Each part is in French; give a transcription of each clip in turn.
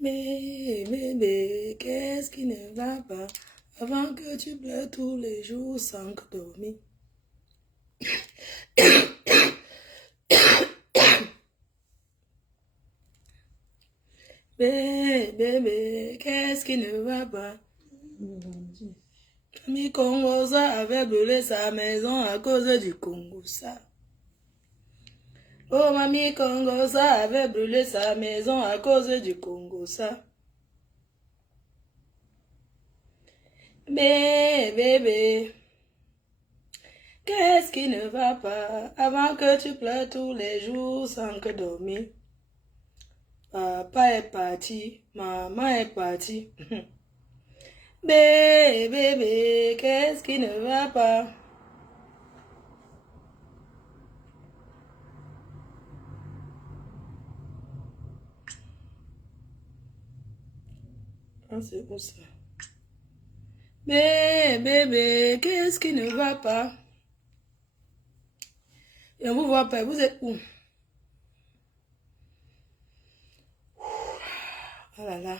Mais, qu'est-ce qui ne va pas? Avant que tu pleures tous les jours sans que dormir. Bébé, qu'est-ce qui ne va pas? Mamie Congosa avait brûlé sa maison à cause du Congosa. Oh, mamie Congosa avait brûlé sa maison à cause du Congosa. Bébé, qu'est-ce qui ne va pas? Avant que tu pleures tous les jours sans que dormir. Papa est parti, maman est partie. Bébé, qu'est-ce qui ne va pas? Ah, c'est où ça? Bébé, qu'est-ce qui ne va pas? Je ne vous vois pas, vous êtes où? Oh là là.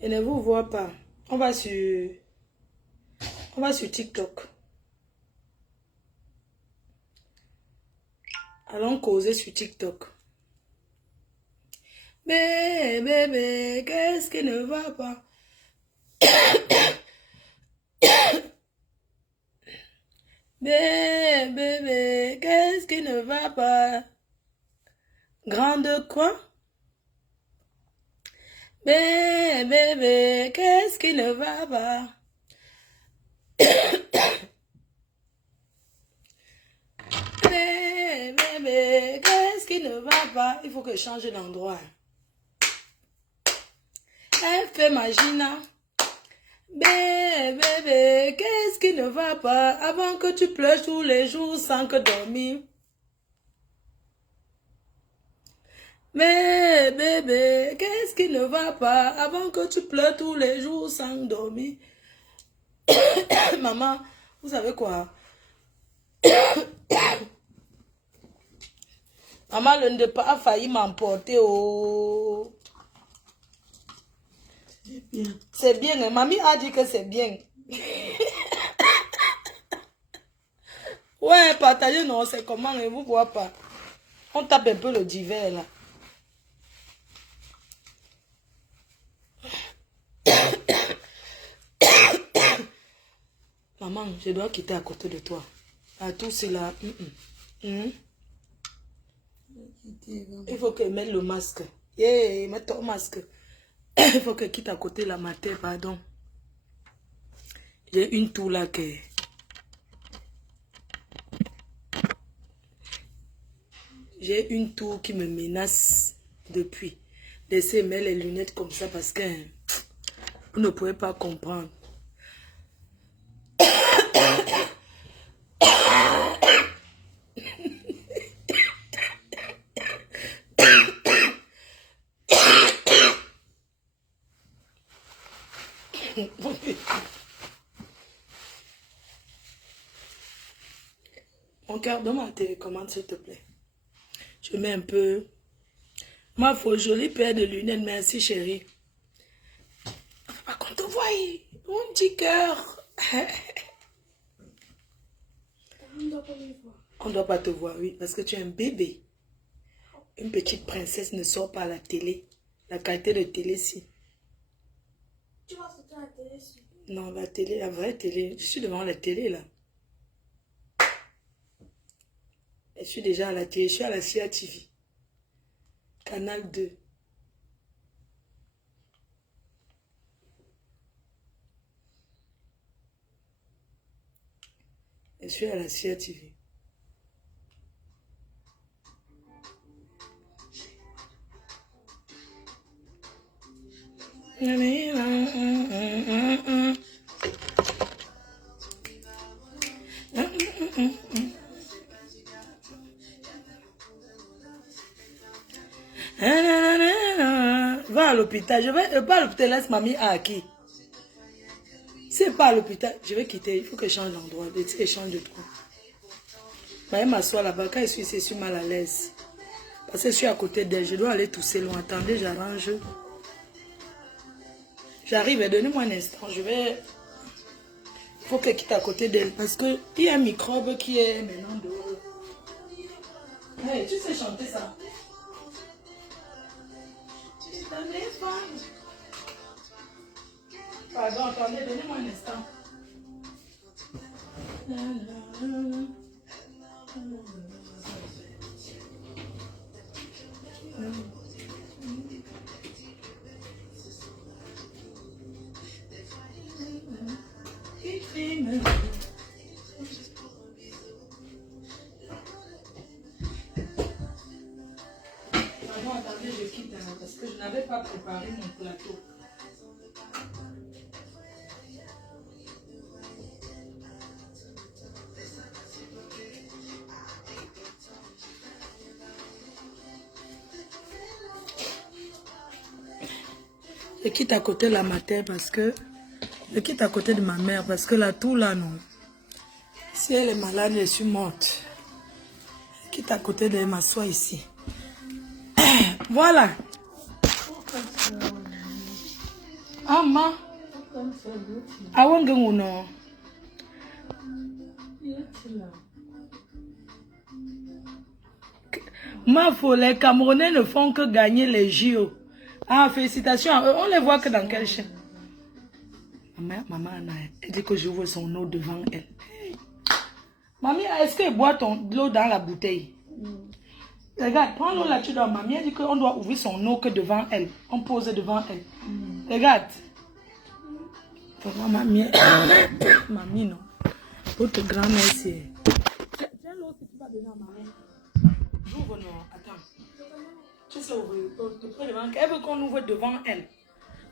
Je ne vous vois pas. On va sur TikTok. Allons causer sur TikTok. Bébé, qu'est-ce qui ne va pas? Bébé, qu'est-ce qui ne va pas? Grande quoi? Bébé, qu'est-ce qui ne va pas? Bébé, qu'est-ce qui ne va pas? Il faut que je change d'endroit. Elle fait Magina. Bébé, qu'est-ce qui ne va pas? Avant que tu pleures tous les jours sans que dormir. Bébé, qu'est-ce qui ne va pas? Avant que tu pleures tous les jours sans dormir. Maman, vous savez quoi? Maman, le départ a failli m'emporter. Oh. C'est bien. Mamie a dit que c'est bien. Ouais, partager, non, c'est comment, ne vous voit pas. On tape un peu le divers, là. Maman, je dois quitter à côté de toi. À tout cela. Il faut que je mette le masque. Yeah, mets ton masque. Il faut que je quitte à côté la matin, pardon. J'ai une toux là que... J'ai une toux qui me menace depuis. Laissez mettre les lunettes comme ça parce que vous ne pouvez pas comprendre. Mon cœur, donne-moi la télécommande s'il te plaît. Je mets un peu... Ma faux jolie paire de lunettes, merci chérie. Pas qu'on te voie, mon petit cœur. On ne doit pas te voir, oui, parce que tu es un bébé. Une petite princesse ne sort pas à la télé. La qualité de télé, si. Tu vois sortir la télé si? Non, la télé, la vraie télé. Je suis devant la télé, là. Je suis déjà à la télé, je suis à la CIA TV. Canal 2. Je suis à la CIA TV. Va à l'hôpital. Je vais pas à l'hôpital, laisse mamie à qui? Si pas à l'hôpital, je vais quitter. Il faut que je change d'endroit. Je change de trou. Je vais m'asseoir là-bas. Quand je suis ici, je suis mal à l'aise. Parce que je suis à côté d'elle. Je dois aller tousser loin. Attendez, j'arrange. J'arrive. Donnez-moi un instant. Je vais... Il faut qu'elle quitte à côté d'elle. Parce qu'il y a un microbe qui est maintenant dehors. Hey, tu sais chanter ça? Pardon, attendez, donnez-moi un instant. Pardon, attendez, je quitte parce que je n'avais pas préparé mon plateau. Je quitte à côté de la mater parce que... Je quitte à côté de ma mère parce que là, tout là, non. Si elle est malade, je suis morte. Je quitte à côté de m'asseoir ici. Voilà. Ah, ma. Ah, on gagne ou non? Ma folle, les Camerounais ne font que gagner les JO. Ah, félicitations. On les voit que dans quelle chaîne? Maman, elle dit que j'ouvre son eau devant elle. Mamie, est-ce qu'elle boit de l'eau dans la bouteille? Regarde, prends l'eau là, tu dois. Mamie, elle dit qu'on doit ouvrir son eau que devant elle. On pose devant elle. Regarde. Vraiment, mamie. Mamie, non. Votre grand-mère, c'est... Tiens l'eau si tu vas donner à maman. J'ouvre, non. Attends. Tu sais ouvrir. Elle veut qu'on ouvre devant elle.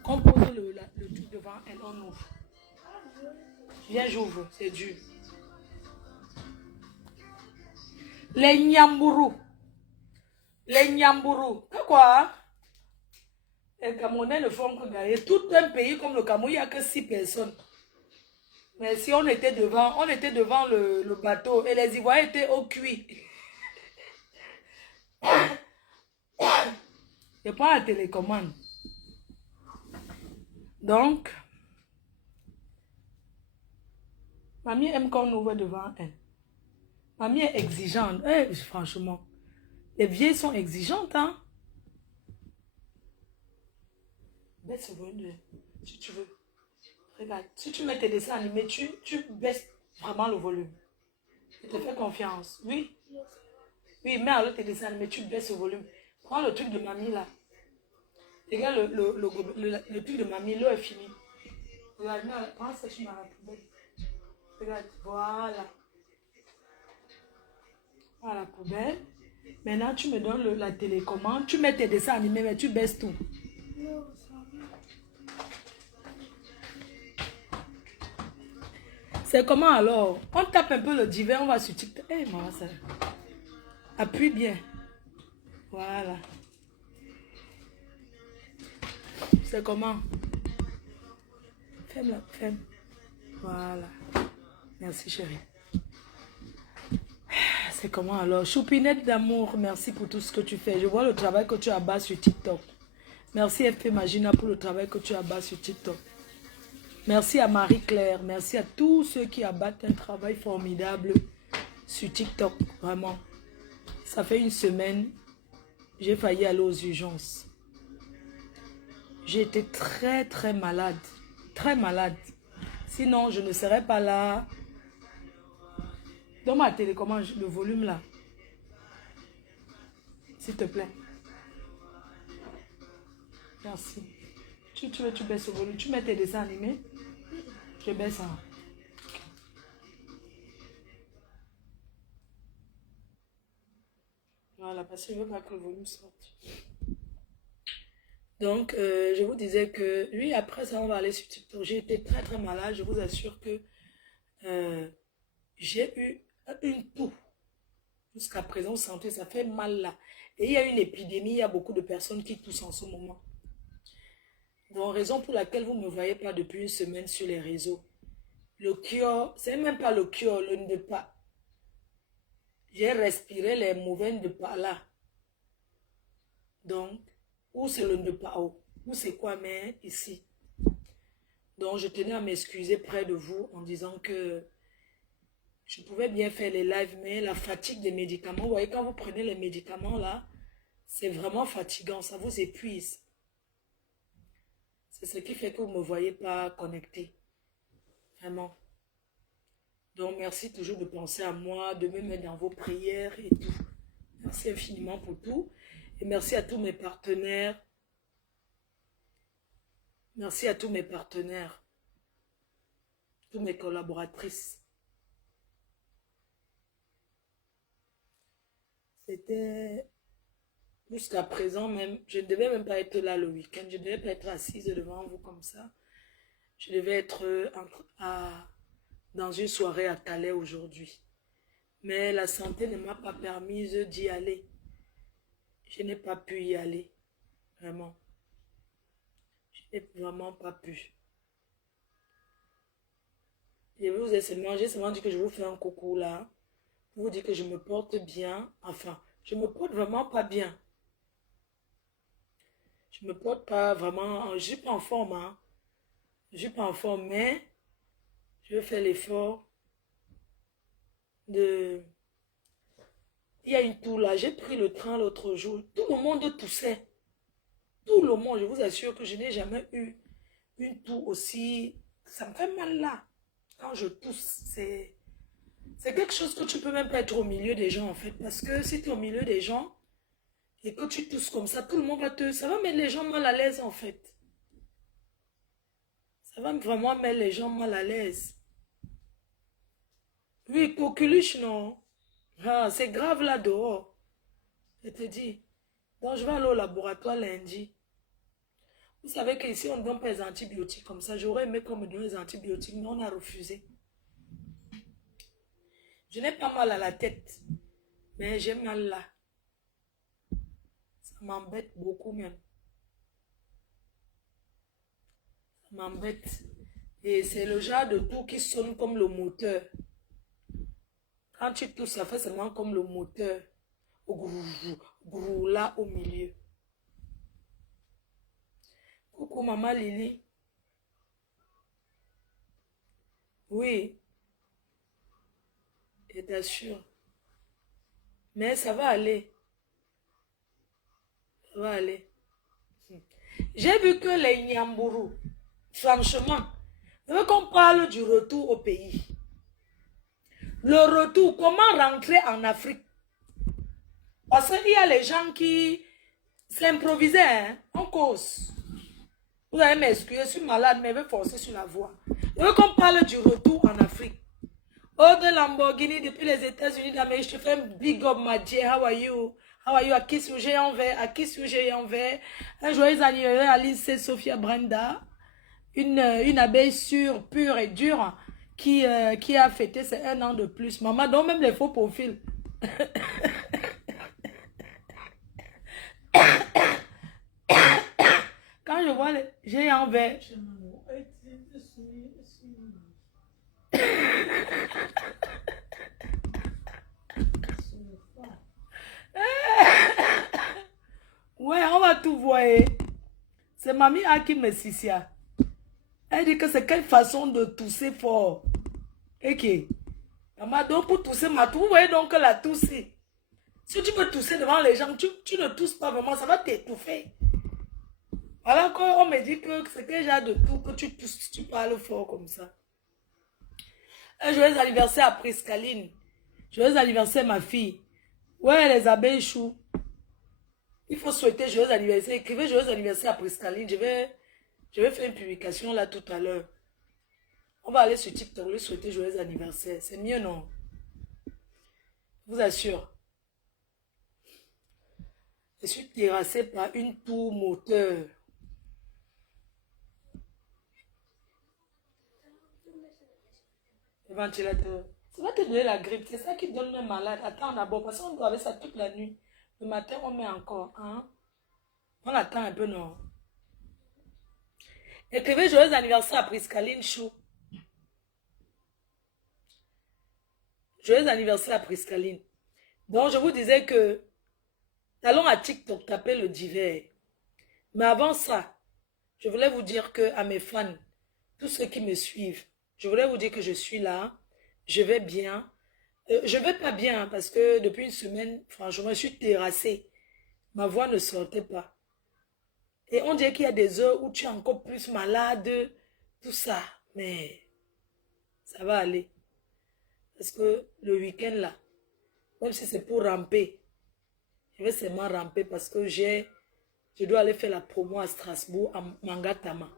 Qu'on pose le truc devant elle, on ouvre. Viens, j'ouvre, c'est dur. Les Nyambourou. Les Nyambourou. Quoi? Les Camerounais ne font que gagner. Tout un pays comme le Cameroun, il n'y a que 6 personnes. Mais si on était devant le bateau et les Ivoiriens étaient au cuit. Je prends la télécommande. Donc, mamie aime qu'on ouvre devant elle. Mamie est exigeante. Franchement, les vieilles sont exigeantes, hein? Baisse le volume, si tu veux. Regarde, si tu mets tes dessins animés, tu baisses vraiment le volume. Je te fais confiance. Oui. Oui, mets alors tes dessins animés, tu baisses le volume. Prends le truc de mamie là. Regarde le truc de mamie, l'eau est finie. Regarde, prends ça, tu m'as la poubelle. Regarde, voilà. À la poubelle. Maintenant, tu me donnes la télécommande. Tu mets tes dessins animés, mais tu baisses tout. C'est comment alors? On tape un peu le divers, on va sur TikTok. Maman, ça. Appuie bien. Voilà. C'est comment? Ferme-la, ferme. Voilà. Merci, chérie. C'est comment alors? Choupinette d'amour, merci pour tout ce que tu fais. Je vois le travail que tu abat sur TikTok. Merci FP Magina pour le travail que tu abat sur TikTok. Merci à Marie-Claire. Merci à tous ceux qui abattent un travail formidable sur TikTok. Vraiment. Ça fait une semaine, j'ai failli aller aux urgences. J'ai été très très malade. Très malade. Sinon, je ne serais pas là. Dans ma télécommande, le volume là. S'il te plaît. Merci. Tu baisses le volume. Tu mets tes dessins animés. Je baisse ça. Voilà, parce que je ne veux pas que le volume sorte. Donc, je vous disais que lui, après ça, on va aller sur TikTok. J'ai été très très malade. Je vous assure que j'ai eu une toux. Jusqu'à présent, santé, ça fait mal là. Et il y a une épidémie, il y a beaucoup de personnes qui toussent en ce moment. Donc, raison pour laquelle vous ne me voyez pas depuis une semaine sur les réseaux. Le cure, c'est même pas le cure, le ne pas. j'ai respiré les mauvais de par là. Donc, où c'est le de par où? Où c'est quoi, mais ici. Donc, je tenais à m'excuser près de vous en disant que je pouvais bien faire les lives, mais la fatigue des médicaments, vous voyez, quand vous prenez les médicaments là, c'est vraiment fatigant, ça vous épuise. C'est ce qui fait que vous ne me voyez pas connecté. Vraiment. Donc, merci toujours de penser à moi, de me mettre dans vos prières et tout. Merci infiniment pour tout. Et merci à tous mes partenaires. Merci à tous mes partenaires. Toutes mes collaboratrices. C'était... Jusqu'à présent même, je ne devais même pas être là le week-end. Je ne devais pas être assise devant vous comme ça. Je devais être dans une soirée à Calais aujourd'hui. Mais la santé ne m'a pas permis d'y aller. Je n'ai pas pu y aller. Vraiment. Je n'ai vraiment pas pu. J'ai seulement dit que je vous fais un coucou là. Pour vous dire que je me porte bien. Enfin, je me porte vraiment pas bien. Je me porte pas vraiment... Je suis pas en forme, hein. Je suis pas en forme, mais je vais faire l'effort de... Il y a une toux là. J'ai pris le train l'autre jour. Tout le monde toussait. Tout le monde. Je vous assure que je n'ai jamais eu une toux aussi... Ça me fait mal là. Quand je tousse, c'est quelque chose que tu peux même pas être au milieu des gens en fait. Parce que si tu es au milieu des gens et que tu tousses comme ça, tout le monde va te... Ça va mettre les gens mal à l'aise en fait. Ça va vraiment mettre les gens mal à l'aise. Oui, coqueluche, non. Ah, c'est grave là dehors. Je te dis. Donc je vais aller au laboratoire lundi. Vous savez qu'ici on ne donne pas les antibiotiques comme ça. J'aurais aimé qu'on me donne les antibiotiques, mais on a refusé. Je n'ai pas mal à la tête, mais j'ai mal là. Ça m'embête beaucoup même. Ça m'embête. Et c'est le genre de toux qui sonne comme le moteur. Quand tu tousses, ça fait seulement comme le moteur. Grou, là au milieu. Coucou maman Lily. Oui, je t'assure. Mais ça va aller. Ça va aller. J'ai vu que les Nyamburu, franchement, je veux qu'on parle du retour au pays. Le retour, comment rentrer en Afrique? Parce qu'il y a les gens qui s'improvisaient, hein, en cause. Vous allez m'excuser, je suis malade, mais je vais forcer sur la voie. Je veux qu'on parle du retour en Afrique. Oh, de Lamborghini depuis les États-Unis d'Amérique, je te fais un big up, ma dear. How are you? How are you? À qui sujet envers? À qui sujet envers? Un joyeux anniversaire à Alice Sophia Brenda. Une abeille sûre, pure et dure qui a fêté ses 1 an de plus. Maman, donne même les faux profils. Quand je vois les... J'ai envers. Ouais, on va tout voir. C'est Mamie A qui me sicia. Elle dit que c'est quelle façon de tousser fort. Ok. Maman, donc pour tousser ma toux, vous voyez donc que la tousser. Si tu peux tousser devant les gens, tu ne tousses pas vraiment, ça va t'étouffer. Voilà qu'on me dit que c'est quel genre de toux que tu tousses, tu parles fort comme ça. Un joyeux anniversaire à Priscaline. Joyeux anniversaire ma fille. Ouais, les abeilles choux. Il faut souhaiter joyeux anniversaire. Écrivez joyeux anniversaire à Priscaline. Je vais faire une publication là tout à l'heure. On va aller sur TikTok, lui souhaiter joyeux anniversaire. C'est mieux, non? Je vous assure. Je suis terrassée par une toux moteur. Le ventilateur. Ça va te donner la grippe. C'est ça qui donne le malade. Attends d'abord, parce qu'on doit avec ça toute la nuit. Le matin, on met encore. Hein? On attend un peu, non? Écrivez joyeux anniversaire à Priscaline Chou. Joyeux anniversaire à Priscaline. Donc, je vous disais que, allons à TikTok, taper le divers. Mais avant ça, je voulais vous dire que à mes fans, tous ceux qui me suivent, je voulais vous dire que je suis là, je vais bien. Je vais pas bien parce que depuis une semaine, franchement, je suis terrassée. Ma voix ne sortait pas. Et on dirait qu'il y a des heures où tu es encore plus malade, tout ça. Mais ça va aller. Parce que le week-end là, même si c'est pour ramper, je vais seulement ramper parce que je dois aller faire la promo à Strasbourg, à Mangatama.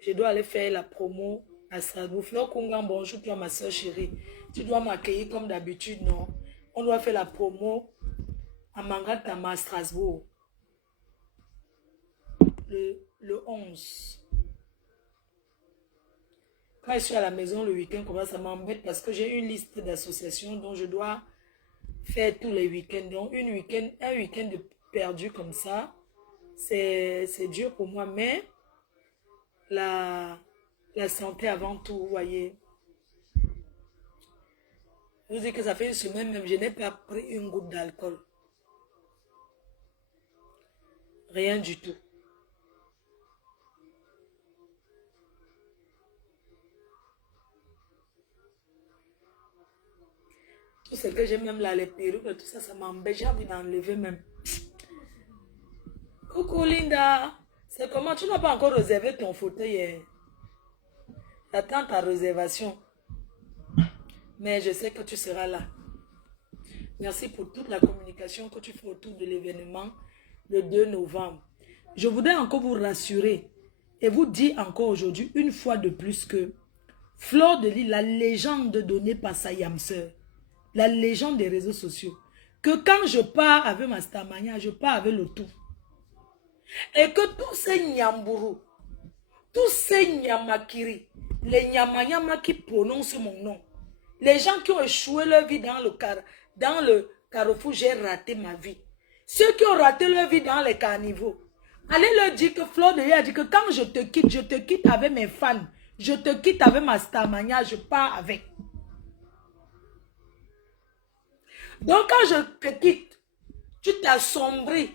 Je dois aller faire la promo à Strasbourg. Fleur Kungan, bonjour, toi ma soeur chérie. Tu dois m'accueillir comme d'habitude, non? On doit faire la promo à Mangatama à Strasbourg. Le 11. Quand je suis à la maison le week-end, comme ça m'embête parce que j'ai une liste d'associations dont je dois faire tous les week-ends. Donc, un week-end de perdu comme ça, c'est dur pour moi. Mais la santé avant tout, vous voyez. Je vous dis que ça fait une semaine même, je n'ai pas pris une goutte d'alcool. Rien du tout. Tout ce que j'ai même là, les perruques, tout ça, ça m'embête. J'ai envie d'enlever même. Coucou Linda. C'est comment? Tu n'as pas encore réservé ton fauteuil. J'attends ta réservation. Mais je sais que tu seras là. Merci pour toute la communication que tu fais autour de l'événement le 2 novembre. Je voudrais encore vous rassurer et vous dire encore aujourd'hui, une fois de plus, que Fleur de Lys, la légende donnée par sa Yamseur, la légende des réseaux sociaux, que quand je pars avec ma Starmania, je pars avec le tout. Et que tous ces Nyamburu, tous ces Nyamakiri, les Nyamanyama qui prononcent mon nom, les gens qui ont échoué leur vie dans le carrefour, j'ai raté ma vie. Ceux qui ont raté leur vie dans les carnivaux, allez leur dire que Fleur de Lys a dit que quand je te quitte avec mes fans, je te quitte avec ma Starmania, je pars avec. Donc quand je te quitte, tu t'assombris.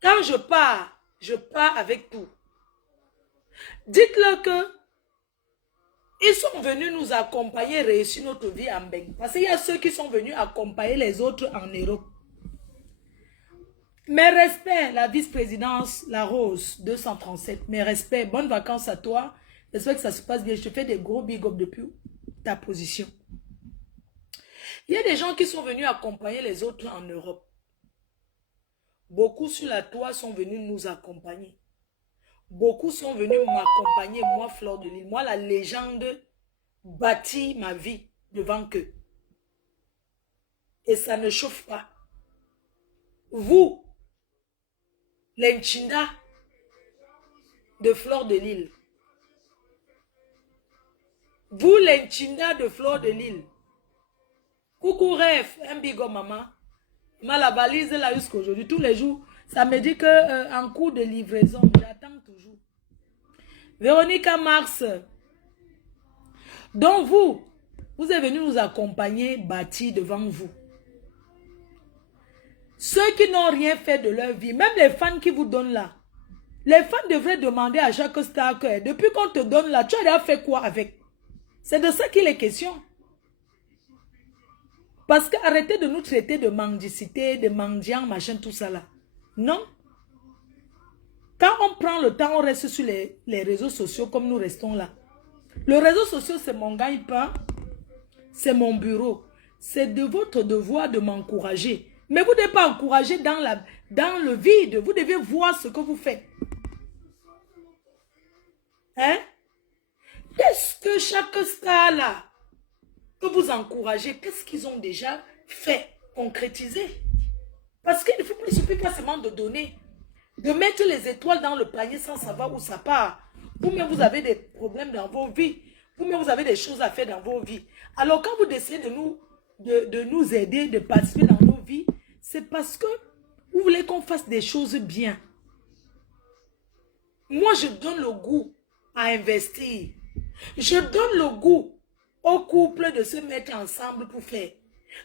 Quand je pars avec tout. Dites-leur que ils sont venus nous accompagner, réussir notre vie en Beng. Parce qu'il y a ceux qui sont venus accompagner les autres en Europe. Mes respects, la vice-présidence, la Rose, 237. Mes respects, bonnes vacances à toi. J'espère que ça se passe bien. Je te fais des gros big up depuis ta position. Il y a des gens qui sont venus accompagner les autres en Europe. Beaucoup sur la toile sont venus nous accompagner. Beaucoup sont venus m'accompagner, moi, Fleur de Lys. Moi, la légende bâtit ma vie devant eux. Et ça ne chauffe pas. Vous, les Nchinda de Fleur de Lys. Vous, les Nchinda de Fleur de Lys. Coucou Ref, un bigo maman. La valise là jusqu'aujourd'hui, tous les jours, ça me dit que en cours de livraison, j'attends toujours. Véronica Mars. Donc vous êtes venus nous accompagner, bâtis devant vous. Ceux qui n'ont rien fait de leur vie, même les fans qui vous donnent là, les fans devraient demander à chaque star que depuis qu'on te donne là, tu as déjà fait quoi avec? C'est de ça qu'il est question. Parce que arrêtez de nous traiter de mendicité, de mendiants, machin, tout ça là. Non. Quand on prend le temps, on reste sur les réseaux sociaux comme nous restons là. Le réseau social, c'est mon gagne-pain, c'est mon bureau. C'est de votre devoir de m'encourager. Mais vous ne devez pas encourager dans le vide. Vous devez voir ce que vous faites. Hein? Qu'est-ce que chaque star là que vous encouragez, qu'est-ce qu'ils ont déjà fait, concrétiser? Parce qu'il ne suffit pas seulement de donner, de mettre les étoiles dans le panier sans savoir où ça part. Vous-même, vous avez des problèmes dans vos vies. Vous-même, vous avez des choses à faire dans vos vies. Alors, quand vous décidez de nous aider, de participer dans nos vies, c'est parce que vous voulez qu'on fasse des choses bien. Moi, je donne le goût à investir. Je donne le goût au couple de se mettre ensemble pour faire.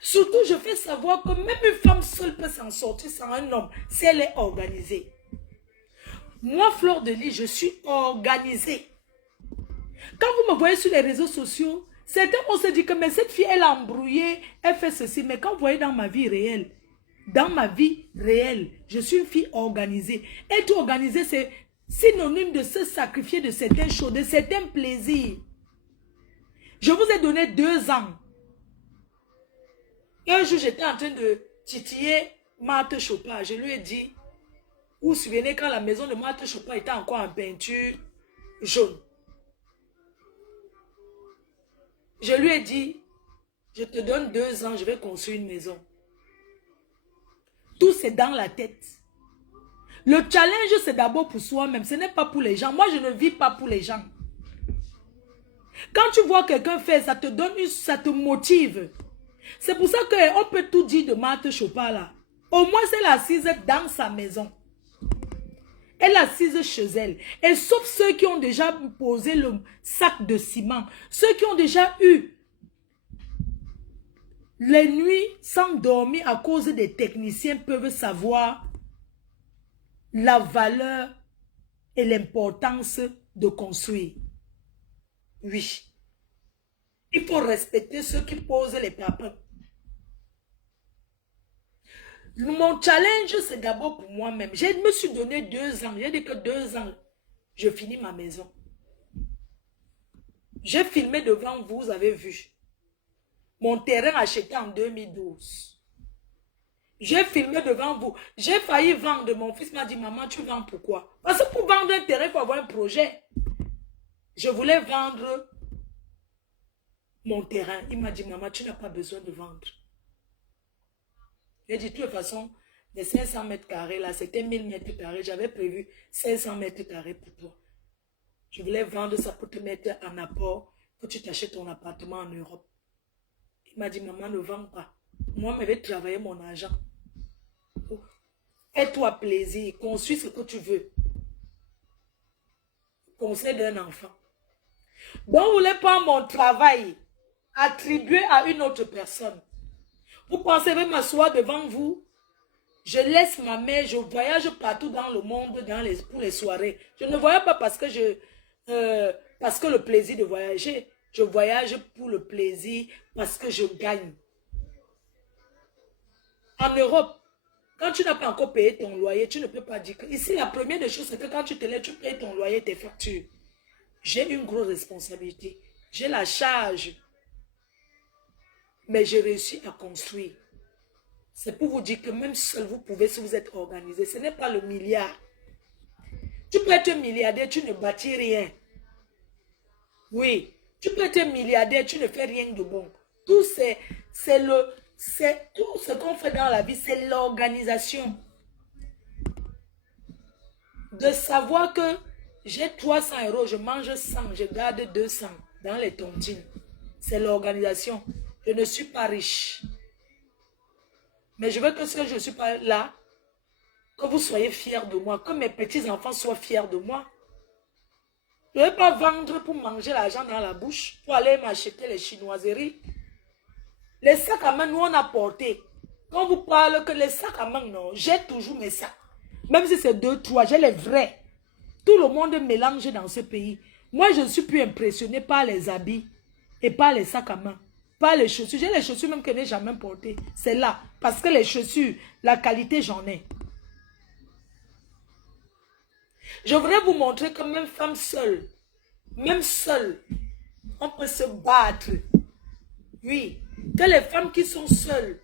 Surtout, je fais savoir que même une femme seule peut s'en sortir sans un homme, si elle est organisée. Moi, Fleur de Lys, je suis organisée. Quand vous me voyez sur les réseaux sociaux, certains vont se dire que mais cette fille, elle a embrouillé, elle fait ceci. Mais quand vous voyez dans ma vie réelle, je suis une fille organisée. Être organisée, c'est synonyme de se sacrifier de certaines choses, de certains plaisirs. Je vous ai donné 2 ans. Et un jour, j'étais en train de titiller Marthe Chopin. Je lui ai dit, vous vous souvenez quand la maison de Marthe Chopin était encore en peinture jaune. Je lui ai dit, je te donne 2 ans, je vais construire une maison. Tout c'est dans la tête. Le challenge, c'est d'abord pour soi-même. Ce n'est pas pour les gens. Moi, je ne vis pas pour les gens. Quand tu vois quelqu'un faire, ça te donne ça te motive. C'est pour ça qu'on peut tout dire de Marthe Chopin là. Au moins, elle est assise dans sa maison. Elle est assise chez elle. Et sauf ceux qui ont déjà posé le sac de ciment, ceux qui ont déjà eu les nuits sans dormir à cause des techniciens peuvent savoir la valeur et l'importance de construire. Oui. Il faut respecter ceux qui posent les papins. Mon challenge, c'est d'abord pour moi-même. Je me suis donné 2 ans. J'ai dit que 2 ans, je finis ma maison. J'ai filmé devant vous, vous avez vu. Mon terrain acheté en 2012. J'ai filmé devant vous. J'ai failli vendre. Mon fils m'a dit, maman, tu vends pourquoi? Parce que pour vendre un terrain, il faut avoir un projet. Je voulais vendre mon terrain. Il m'a dit, maman, tu n'as pas besoin de vendre. J'ai dit, de toute façon, les 500 mètres carrés là, c'était 1000 mètres carrés. J'avais prévu 500 mètres carrés pour toi. Je voulais vendre ça pour te mettre en apport, que tu t'achètes ton appartement en Europe. Il m'a dit, maman, ne vends pas. Moi, je vais travailler mon argent. Fais-toi plaisir, construis ce que tu veux. Conseil d'un enfant. Donc, vous voulez pas mon travail attribué à une autre personne. Vous pensez même m'asseoir devant vous? Je laisse ma mère, je voyage partout dans le monde pour les soirées. Je ne voyage pas parce que le plaisir de voyager. Je voyage pour le plaisir parce que je gagne. En Europe, quand tu n'as pas encore payé ton loyer, tu ne peux pas dire que... Ici, la première des choses, c'est que quand tu te lèves, tu payes ton loyer, tes factures. J'ai une grosse responsabilité. J'ai la charge. Mais j'ai réussi à construire. C'est pour vous dire que même seul, vous pouvez, si vous êtes organisé. Ce n'est pas le milliard. Tu peux être milliardaire, tu ne bâtis rien. Oui, tu peux être milliardaire, tu ne fais rien de bon. Tout tout ce qu'on fait dans la vie, c'est l'organisation. De savoir que j'ai 300 €, je mange 100, je garde 200 dans les tontines. C'est l'organisation. Je ne suis pas riche. Mais je veux que si je ne suis pas là, que vous soyez fiers de moi, que mes petits-enfants soient fiers de moi. Je ne vais pas vendre pour manger l'argent dans la bouche, pour aller m'acheter les chinoiseries. Les sacs à main, nous on a porté. Quand vous parlez que les sacs à main, non, j'ai toujours mes sacs. Même si c'est 2, 3, j'ai les vrais. Tout le monde mélange dans ce pays. Moi, je ne suis plus impressionnée par les habits et par les sacs à main. Pas les chaussures. J'ai les chaussures même que je n'ai jamais portées. C'est là. Parce que les chaussures, la qualité, j'en ai. Je voudrais vous montrer que même femme seule, même seule, on peut se battre. Oui. Que les femmes qui sont seules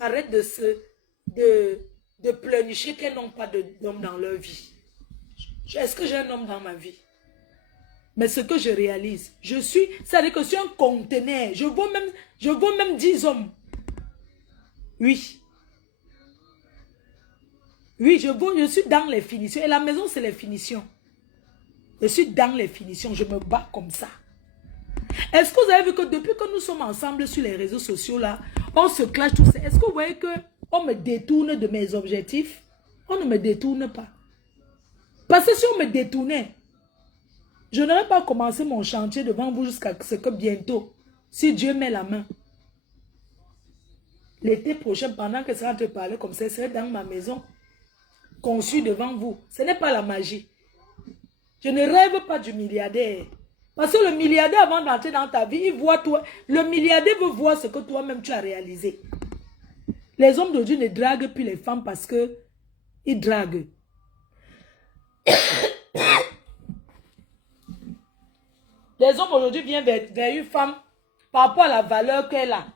arrêtent de pleurnicher qu'elles n'ont pas d'homme dans leur vie. Est-ce que j'ai un homme dans ma vie? Mais ce que je réalise, c'est-à-dire que je suis un conteneur. Je vaux même 10 hommes. Oui. Oui, je suis dans les finitions. Et la maison, c'est les finitions. Je suis dans les finitions. Je me bats comme ça. Est-ce que vous avez vu que depuis que nous sommes ensemble sur les réseaux sociaux, là, on se clash tout ça. Est-ce que vous voyez qu'on me détourne de mes objectifs? On ne me détourne pas. Parce que si on me détournait, je n'aurais pas commencé mon chantier devant vous jusqu'à ce que bientôt, Si Dieu met la main, l'été prochain, pendant que ça te parler comme ça, serait dans ma maison, conçue devant vous. Ce n'est pas la magie. Je ne rêve pas du milliardaire. Parce que le milliardaire, avant d'entrer dans ta vie, il voit toi. Le milliardaire veut voir ce que toi-même tu as réalisé. Les hommes d'aujourd'hui ne draguent plus les femmes parce que ils draguent. Les hommes aujourd'hui viennent vers une femme par rapport à la valeur qu'elle a.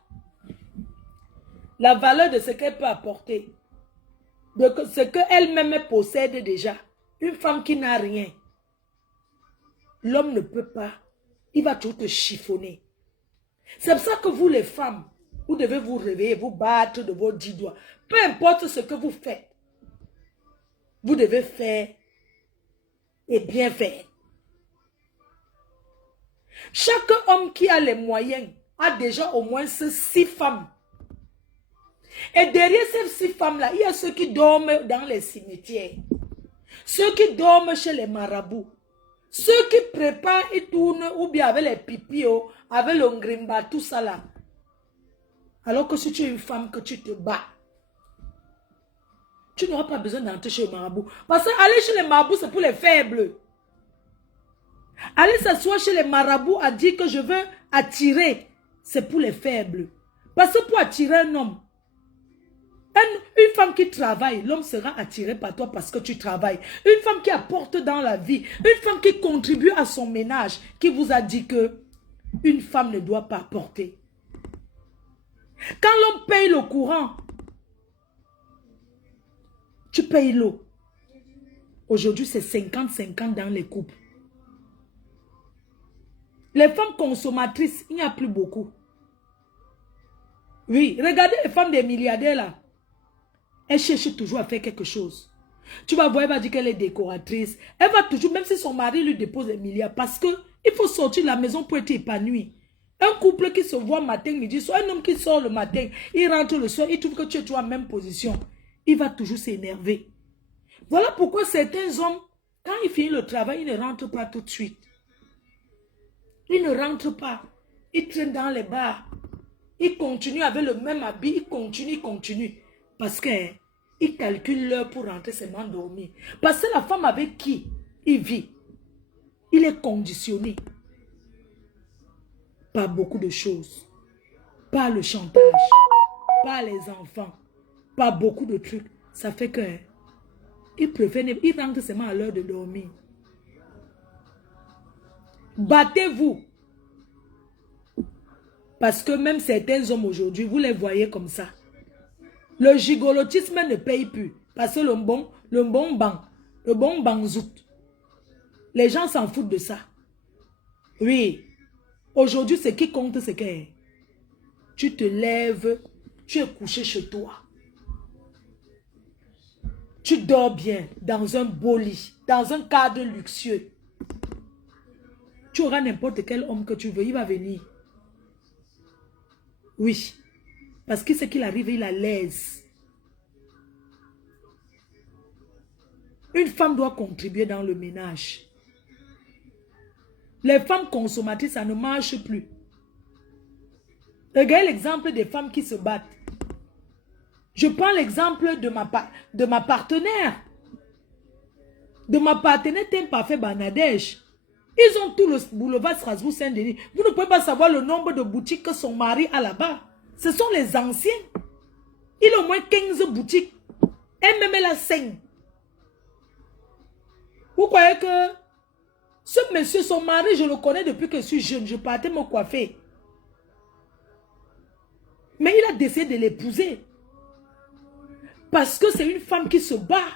La valeur de ce qu'elle peut apporter. De ce qu'elle-même possède déjà. Une femme qui n'a rien. L'homme ne peut pas. Il va toujours te chiffonner. C'est pour ça que vous les femmes, vous devez vous réveiller, vous battre de vos 10 doigts. Peu importe ce que vous faites. Vous devez faire et bien faire. Chaque homme qui a les moyens a déjà au moins 6 femmes. Et derrière ces 6 femmes-là, il y a ceux qui dorment dans les cimetières. Ceux qui dorment chez les marabouts. Ceux qui préparent et tournent ou bien avec les pipio, avec le ngrimba, tout ça là. Alors que si tu es une femme que tu te bats, tu n'auras pas besoin d'entrer chez le marabout. Parce que aller chez les marabouts, c'est pour les faibles. Aller s'asseoir chez les marabouts à dire que je veux attirer, c'est pour les faibles. Parce que pour attirer un homme, une femme qui travaille, l'homme sera attiré par toi parce que tu travailles. Une femme qui apporte dans la vie, une femme qui contribue à son ménage, qui vous a dit que une femme ne doit pas apporter. Quand l'homme paye le courant, tu payes l'eau. Aujourd'hui, c'est 50-50 dans les couples. Les femmes consommatrices, il n'y a plus beaucoup. Oui, regardez les femmes des milliardaires là. Elle cherche toujours à faire quelque chose. Tu vas voir, elle va dire qu'elle est décoratrice. Elle va toujours, même si son mari lui dépose des milliards, parce que il faut sortir de la maison pour être épanoui. Un couple qui se voit matin, midi, soit un homme qui sort le matin, il rentre le soir, il trouve que tu es toujours en même position. Il va toujours s'énerver. Voilà pourquoi certains hommes, quand ils finissent le travail, ils ne rentrent pas tout de suite. Ils ne rentrent pas. Ils traînent dans les bars. Ils continuent avec le même habit. Ils continuent. Parce qu'ils calculent l'heure pour rentrer seulement dormir. Parce que la femme avec qui il vit, il est conditionné par beaucoup de choses. Par le chantage, par les enfants, par beaucoup de trucs. Ça fait que il rentre seulement à l'heure de dormir. Battez-vous. Parce que même certains hommes aujourd'hui, vous les voyez comme ça. Le gigolotisme ne paye plus. Parce que le bon banzout. Les gens s'en foutent de ça. Oui. Aujourd'hui, ce qui compte, c'est que tu te lèves, tu es couché chez toi. Tu dors bien dans un beau lit, dans un cadre luxueux. Tu auras n'importe quel homme que tu veux, il va venir. Oui. Parce que ce qu'il arrive, il a l'aise. Une femme doit contribuer dans le ménage. Les femmes consommatrices, ça ne marche plus. Regardez l'exemple des femmes qui se battent. Je prends l'exemple de ma partenaire. De ma partenaire Thème Parfait Banadèche. Ils ont tout le boulevard Strasbourg-Saint-Denis. Vous ne pouvez pas savoir le nombre de boutiques que son mari a là-bas. Ce sont les anciens. Il a au moins 15 boutiques. Elle-même, elle a 5. Vous croyez que ce monsieur, son mari, je le connais depuis que je suis jeune. Je partais me coiffer. Mais il a décidé de l'épouser. Parce que c'est une femme qui se bat.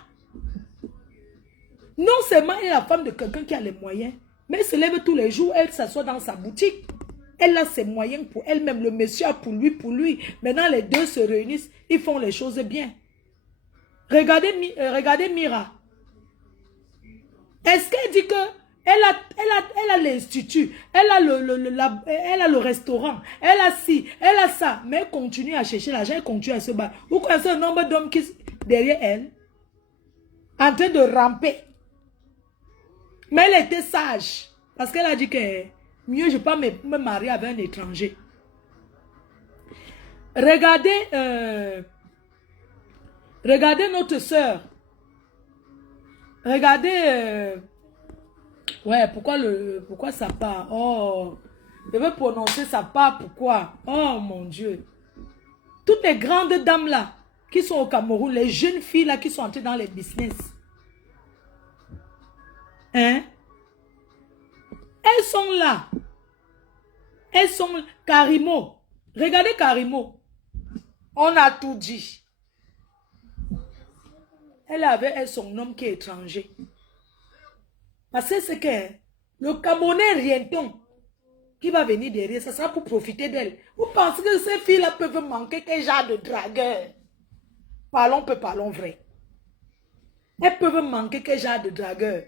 Non seulement elle est la femme de quelqu'un qui a les moyens, mais elle se lève tous les jours, elle s'assoit dans sa boutique. Elle a ses moyens pour elle-même. Le monsieur a pour lui. Maintenant, les deux se réunissent. Ils font les choses bien. Regardez Mira. Est-ce qu'elle dit que elle a l'institut, elle a le restaurant, elle a ci, elle a ça, mais elle continue à chercher l'argent, elle continue à se battre. Vous connaissez un nombre d'hommes qui derrière elle, en train de ramper. Mais elle était sage, parce qu'elle a dit que mieux je ne peux pas me marier avec un étranger. regardez notre sœur. Regardez... ouais, pourquoi ça part? Oh, je veux prononcer ça part, pourquoi? Oh mon Dieu. Toutes les grandes dames là, qui sont au Cameroun, les jeunes filles là, qui sont entrées dans les business. Hein? Elles sont là. Elles sont... Karimo. Regardez Karimo. On a tout dit. Elle avait son homme qui est étranger. Parce que c'est que le Camerounais rienton qui va venir derrière, ça sera pour profiter d'elle. Vous pensez que ces filles-là peuvent manquer quel genre de dragueur? Parlons vrai. Elles peuvent manquer quel genre de dragueur?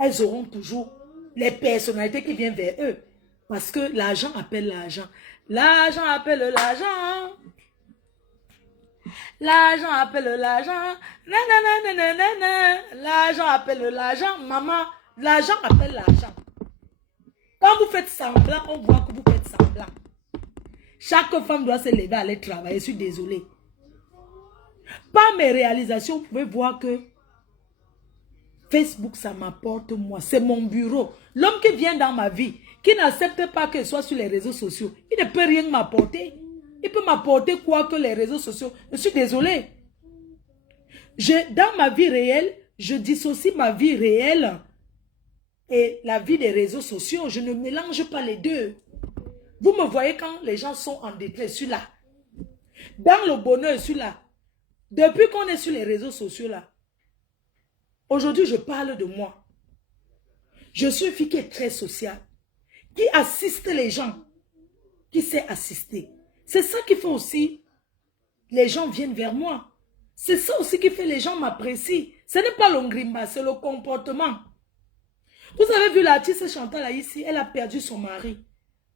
Elles auront toujours les personnalités qui viennent vers eux. Parce que l'argent appelle l'argent. L'argent appelle l'argent. L'argent appelle l'argent. L'argent appelle l'argent. Maman, l'argent appelle l'argent. Quand vous faites semblant, on voit que vous faites semblant. Chaque femme doit se lever, aller travailler. Je suis désolée. Par mes réalisations, vous pouvez voir que Facebook, ça m'apporte moi. C'est mon bureau. L'homme qui vient dans ma vie, qui n'accepte pas que je sois sur les réseaux sociaux, il ne peut rien m'apporter. Il peut m'apporter quoi que les réseaux sociaux. Je suis désolée. Dans ma vie réelle, je dissocie ma vie réelle et la vie des réseaux sociaux. Je ne mélange pas les deux. Vous me voyez quand les gens sont en détresse, je suis là. Dans le bonheur, je suis là. Depuis qu'on est sur les réseaux sociaux là, aujourd'hui je parle de moi. Je suis une fille qui est très sociale, qui assiste les gens, qui sait assister. C'est ça qui fait aussi, les gens viennent vers moi. C'est ça aussi qui fait les gens m'apprécient. Ce n'est pas l'ongrimba, c'est le comportement. Vous avez vu l'artiste Chantal là ici, elle a perdu son mari.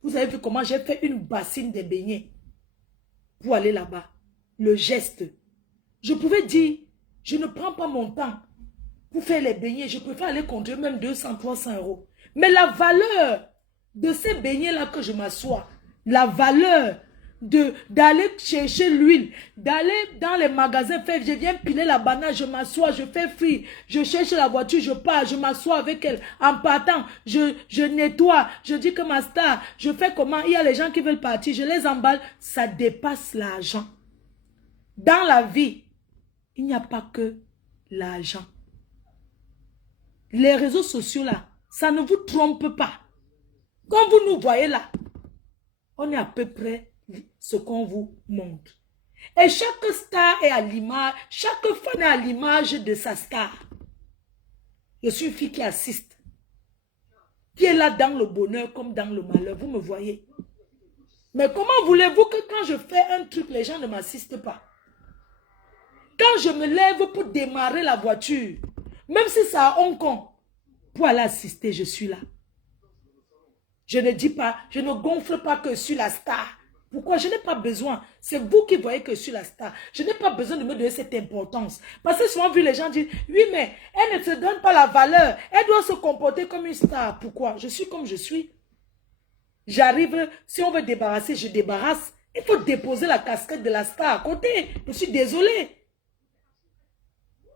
Vous avez vu comment j'ai fait une bassine de beignets pour aller là-bas. Le geste. Je pouvais dire, je ne prends pas mon temps pour faire les beignets. Je préfère aller conduire même 200, 300 euros. Mais la valeur de ces beignets-là que je m'assois, la valeur d'aller chercher l'huile, d'aller dans les magasins, faire, je viens piler la banane, je m'assois, je fais frire, je cherche la voiture, je pars, je m'assois avec elle. En partant, je nettoie, je dis que ma star, je fais comment, il y a les gens qui veulent partir, je les emballe, ça dépasse l'argent. Dans la vie, il n'y a pas que l'argent. Les réseaux sociaux là, ça ne vous trompe pas. Quand vous nous voyez là, on est à peu près ce qu'on vous montre. Et chaque star est à l'image, chaque fan est à l'image de sa star. Je suis une fille qui assiste, qui est là dans le bonheur comme dans le malheur. Vous me voyez. Mais comment voulez-vous que quand je fais un truc, les gens ne m'assistent pas? Quand je me lève pour démarrer la voiture, même si c'est à Hong Kong, pour aller assister, je suis là. Je ne dis pas, je ne gonfle pas que je suis la star. Pourquoi? Je n'ai pas besoin. C'est vous qui voyez que je suis la star. Je n'ai pas besoin de me donner cette importance. Parce que souvent, vu les gens disent, oui, mais elle ne se donne pas la valeur. Elle doit se comporter comme une star. Pourquoi? Je suis comme je suis. J'arrive, si on veut débarrasser, je débarrasse. Il faut déposer la casquette de la star à côté. Je suis désolée.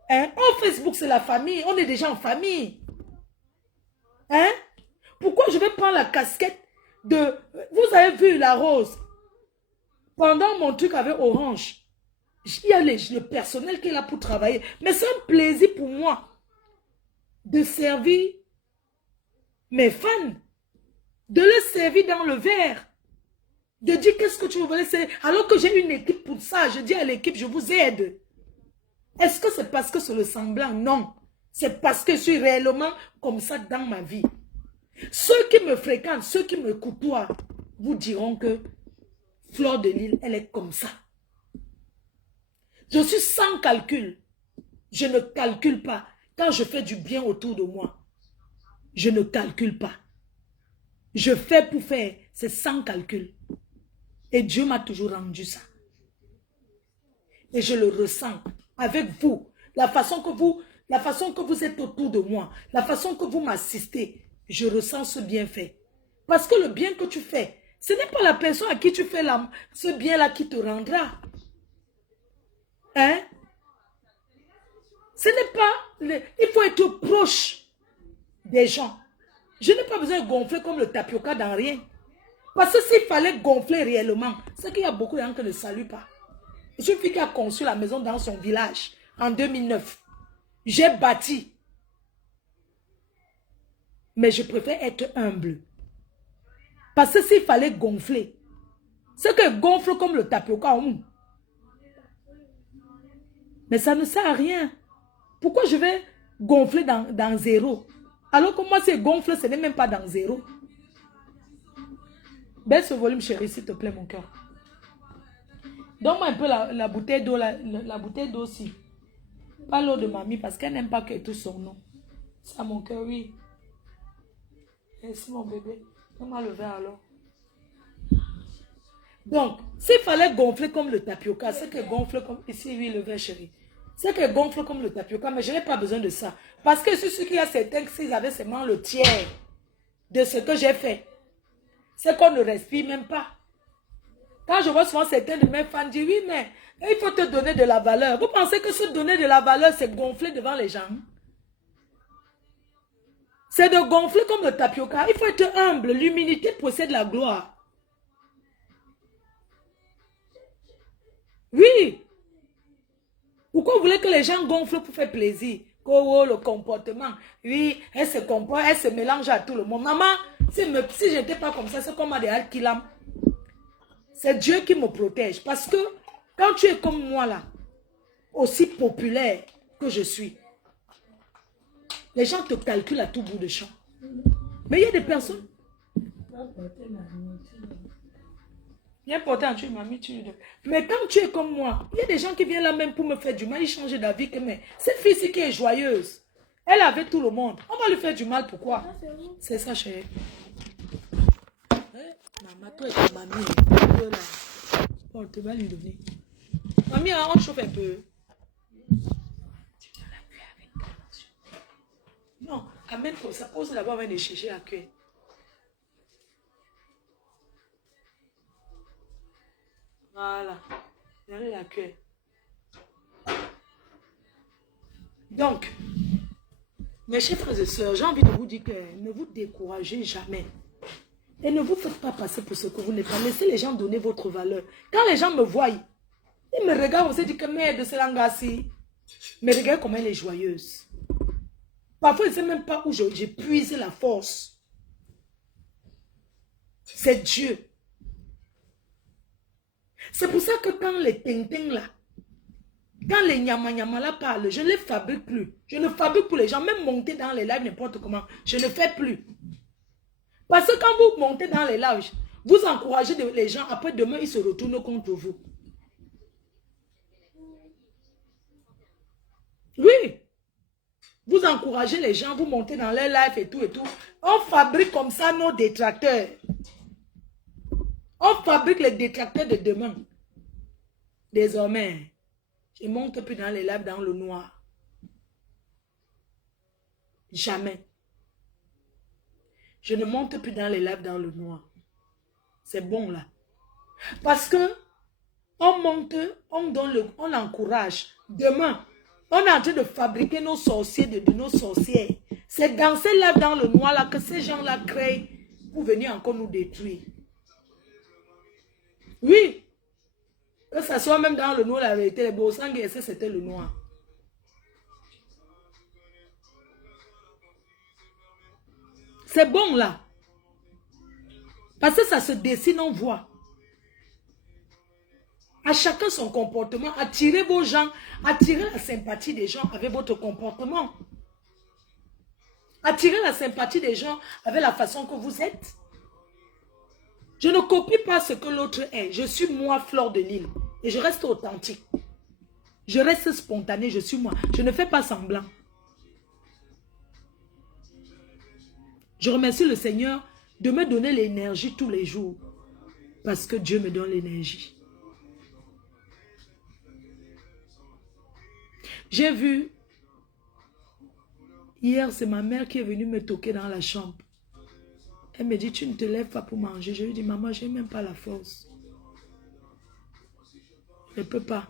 Hein? Oh, Facebook, c'est la famille. On est déjà en famille. Hein? Pourquoi je vais prendre la casquette de... Vous avez vu la rose? Pendant mon truc avec Orange, il y a le personnel qui est là pour travailler. Mais c'est un plaisir pour moi de servir mes fans. De les servir dans le verre. De dire qu'est-ce que tu veux laisser. Alors que j'ai une équipe pour ça, je dis à l'équipe, je vous aide. Est-ce que c'est parce que c'est le semblant? Non. C'est parce que je suis réellement comme ça dans ma vie. Ceux qui me fréquentent, ceux qui me côtoient, vous diront que Fleur de Lille, elle est comme ça. Je suis sans calcul. Je ne calcule pas. Quand je fais du bien autour de moi, je ne calcule pas. Je fais pour faire, c'est sans calcul. Et Dieu m'a toujours rendu ça. Et je le ressens avec vous. La façon que vous êtes autour de moi, la façon que vous m'assistez, je ressens ce bienfait. Parce que le bien que tu fais, Ce n'est pas la personne à qui tu fais ce bien-là qui te rendra. Hein? Ce n'est pas... il faut être proche des gens. Je n'ai pas besoin de gonfler comme le tapioca dans rien. Parce que s'il fallait gonfler réellement, c'est qu'il y a beaucoup de gens qui ne saluent pas. Je suis une fille qui a conçu la maison dans son village en 2009. J'ai bâti. Mais je préfère être humble. Parce que s'il fallait gonfler, c'est que gonfle comme le tapioca. Mais ça ne sert à rien. Pourquoi je vais gonfler dans zéro? Alors que moi, c'est gonfle, ce n'est même pas dans zéro. Baisse ce volume, chérie, s'il te plaît, mon cœur. Donne-moi un peu la bouteille d'eau, la bouteille d'eau aussi. Pas l'eau de mamie, parce qu'elle n'aime pas que tout son nom. Ça, mon cœur, oui. Merci, mon bébé. Donne-moi le verre, alors. Donc, s'il fallait gonfler comme le tapioca, c'est que gonfle comme... Ici, oui, le verre, chérie. C'est que gonfle comme le tapioca, mais je n'ai pas besoin de ça. Parce que je suis sûr qu'il y a certains qui, s'ils avaient seulement le tiers de ce que j'ai fait, c'est qu'on ne respire même pas. Quand je vois souvent certains de mes fans dire, oui, mais il faut te donner de la valeur. Vous pensez que se donner de la valeur, c'est gonfler devant les gens? C'est de gonfler comme le tapioca. Il faut être humble. L'humilité possède la gloire. Oui. Pourquoi vous voulez que les gens gonflent pour faire plaisir? Oh, le comportement. Oui, elle se comporte, elle se mélange à tout le monde. Maman, si je n'étais pas comme ça, c'est comme des Al-Kilam. C'est Dieu qui me protège. Parce que quand tu es comme moi là, aussi populaire que je suis, les gens te calculent à tout bout de champ. Mais il y a des personnes. Viens porter en tu mamie, mais quand tu es comme moi, il y a des gens qui viennent là même pour me faire du mal, ils changent d'avis que mais cette fille-ci qui est joyeuse, elle avait tout le monde. On va lui faire du mal, pourquoi? C'est ça, chérie. Maman, toi et ta mamie, on te va lui donner. Mamie, on chauffe un peu. Non, amène comme ça, pose là-bas, on va aller chercher la cuillère. Voilà, regardez la cuillère. Donc, mes chers frères et sœurs, j'ai envie de vous dire que ne vous découragez jamais. Et ne vous faites pas passer pour ce que vous n'êtes pas. Laissez les gens donner votre valeur. Quand les gens me voient, ils me regardent, on se dit que merde, c'est l'angassi. Mais regardez comment elle est joyeuse. Parfois, ils ne savent même pas où j'ai puisé la force. C'est Dieu. C'est pour ça que quand les ting-ting là, quand les nyama là parlent, je ne les fabrique plus. Je ne fabrique plus les gens, même monter dans les lives n'importe comment. Je ne fais plus. Parce que quand vous montez dans les lives, vous encouragez les gens, après demain, ils se retournent contre vous. Oui. Vous encouragez les gens, vous montez dans les lives et tout et tout. On fabrique comme ça nos détracteurs. On fabrique les détracteurs de demain. Désormais, je ne monte plus dans les lives dans le noir. Jamais. Je ne monte plus dans les lives dans le noir. C'est bon là. Parce que on monte, on l'encourage. Demain, on est en train de fabriquer nos sorciers, de nos sorcières. C'est dans ces lives dans le noir là que ces gens-là créent pour venir encore nous détruire. Oui. Que ça soit même dans le noir, la vérité, les beaux sangs, c'était le noir. C'est bon là. Parce que ça se dessine, on voit. À chacun son comportement. Attirez vos gens. Attirez la sympathie des gens avec votre comportement. Attirez la sympathie des gens avec la façon que vous êtes. Je ne copie pas ce que l'autre est. Je suis moi, Fleur de Lille. Et je reste authentique. Je reste spontané, je suis moi. Je ne fais pas semblant. Je remercie le Seigneur de me donner l'énergie tous les jours. Parce que Dieu me donne l'énergie. J'ai vu, hier c'est ma mère qui est venue me toquer dans la chambre. Elle me dit, tu ne te lèves pas pour manger. Je lui dis, maman, je n'ai même pas la force. Je ne peux pas.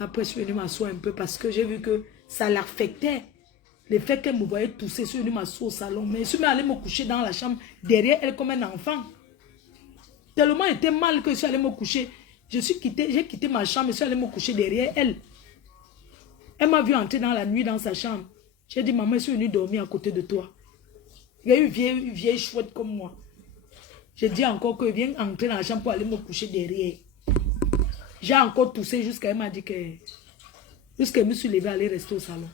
Après, je suis venue m'asseoir un peu parce que j'ai vu que ça l'affectait. Le fait qu'elle me voyait tousser, je suis venue m'asseoir au salon. Mais je suis allée me coucher dans la chambre derrière elle comme un enfant. Tellement était mal que je suis allée me coucher. J'ai quitté ma chambre et je suis allée me coucher derrière elle. Elle m'a vu entrer dans la nuit dans sa chambre. J'ai dit, maman, je suis venue dormir à côté de toi. Il y a une vieille chouette comme moi. J'ai dit encore que viens entrer dans la chambre pour aller me coucher derrière. J'ai encore toussé jusqu'à elle m'a dit que... Jusqu'à je me suis levée, aller rester au salon.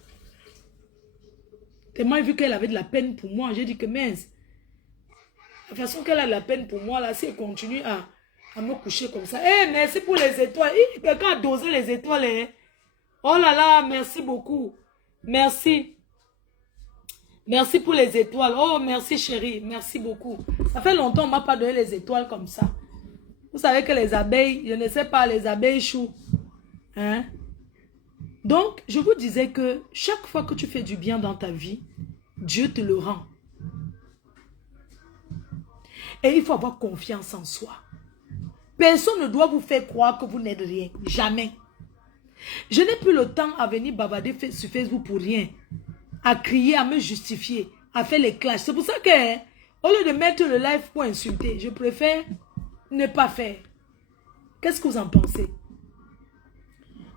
Tellement vu qu'elle avait de la peine pour moi. J'ai dit que mince. La façon qu'elle a de la peine pour moi, là, si elle continue à me coucher comme ça. Eh, merci pour les étoiles. Quelqu'un a dosé les étoiles. Hein? Oh là là, merci beaucoup. Merci. Merci pour les étoiles. Oh, merci chérie. Merci beaucoup. Ça fait longtemps qu'on ne m'a pas donné les étoiles comme ça. Vous savez que les abeilles, je ne sais pas, les abeilles chouent. Hein? Donc, je vous disais que chaque fois que tu fais du bien dans ta vie, Dieu te le rend. Et il faut avoir confiance en soi. Personne ne doit vous faire croire que vous n'êtes rien. Jamais. Je n'ai plus le temps à venir bavarder sur Facebook pour rien. À crier, à me justifier, à faire les clashs. C'est pour ça que, au lieu de mettre le live pour insulter, je préfère ne pas faire. Qu'est-ce que vous en pensez?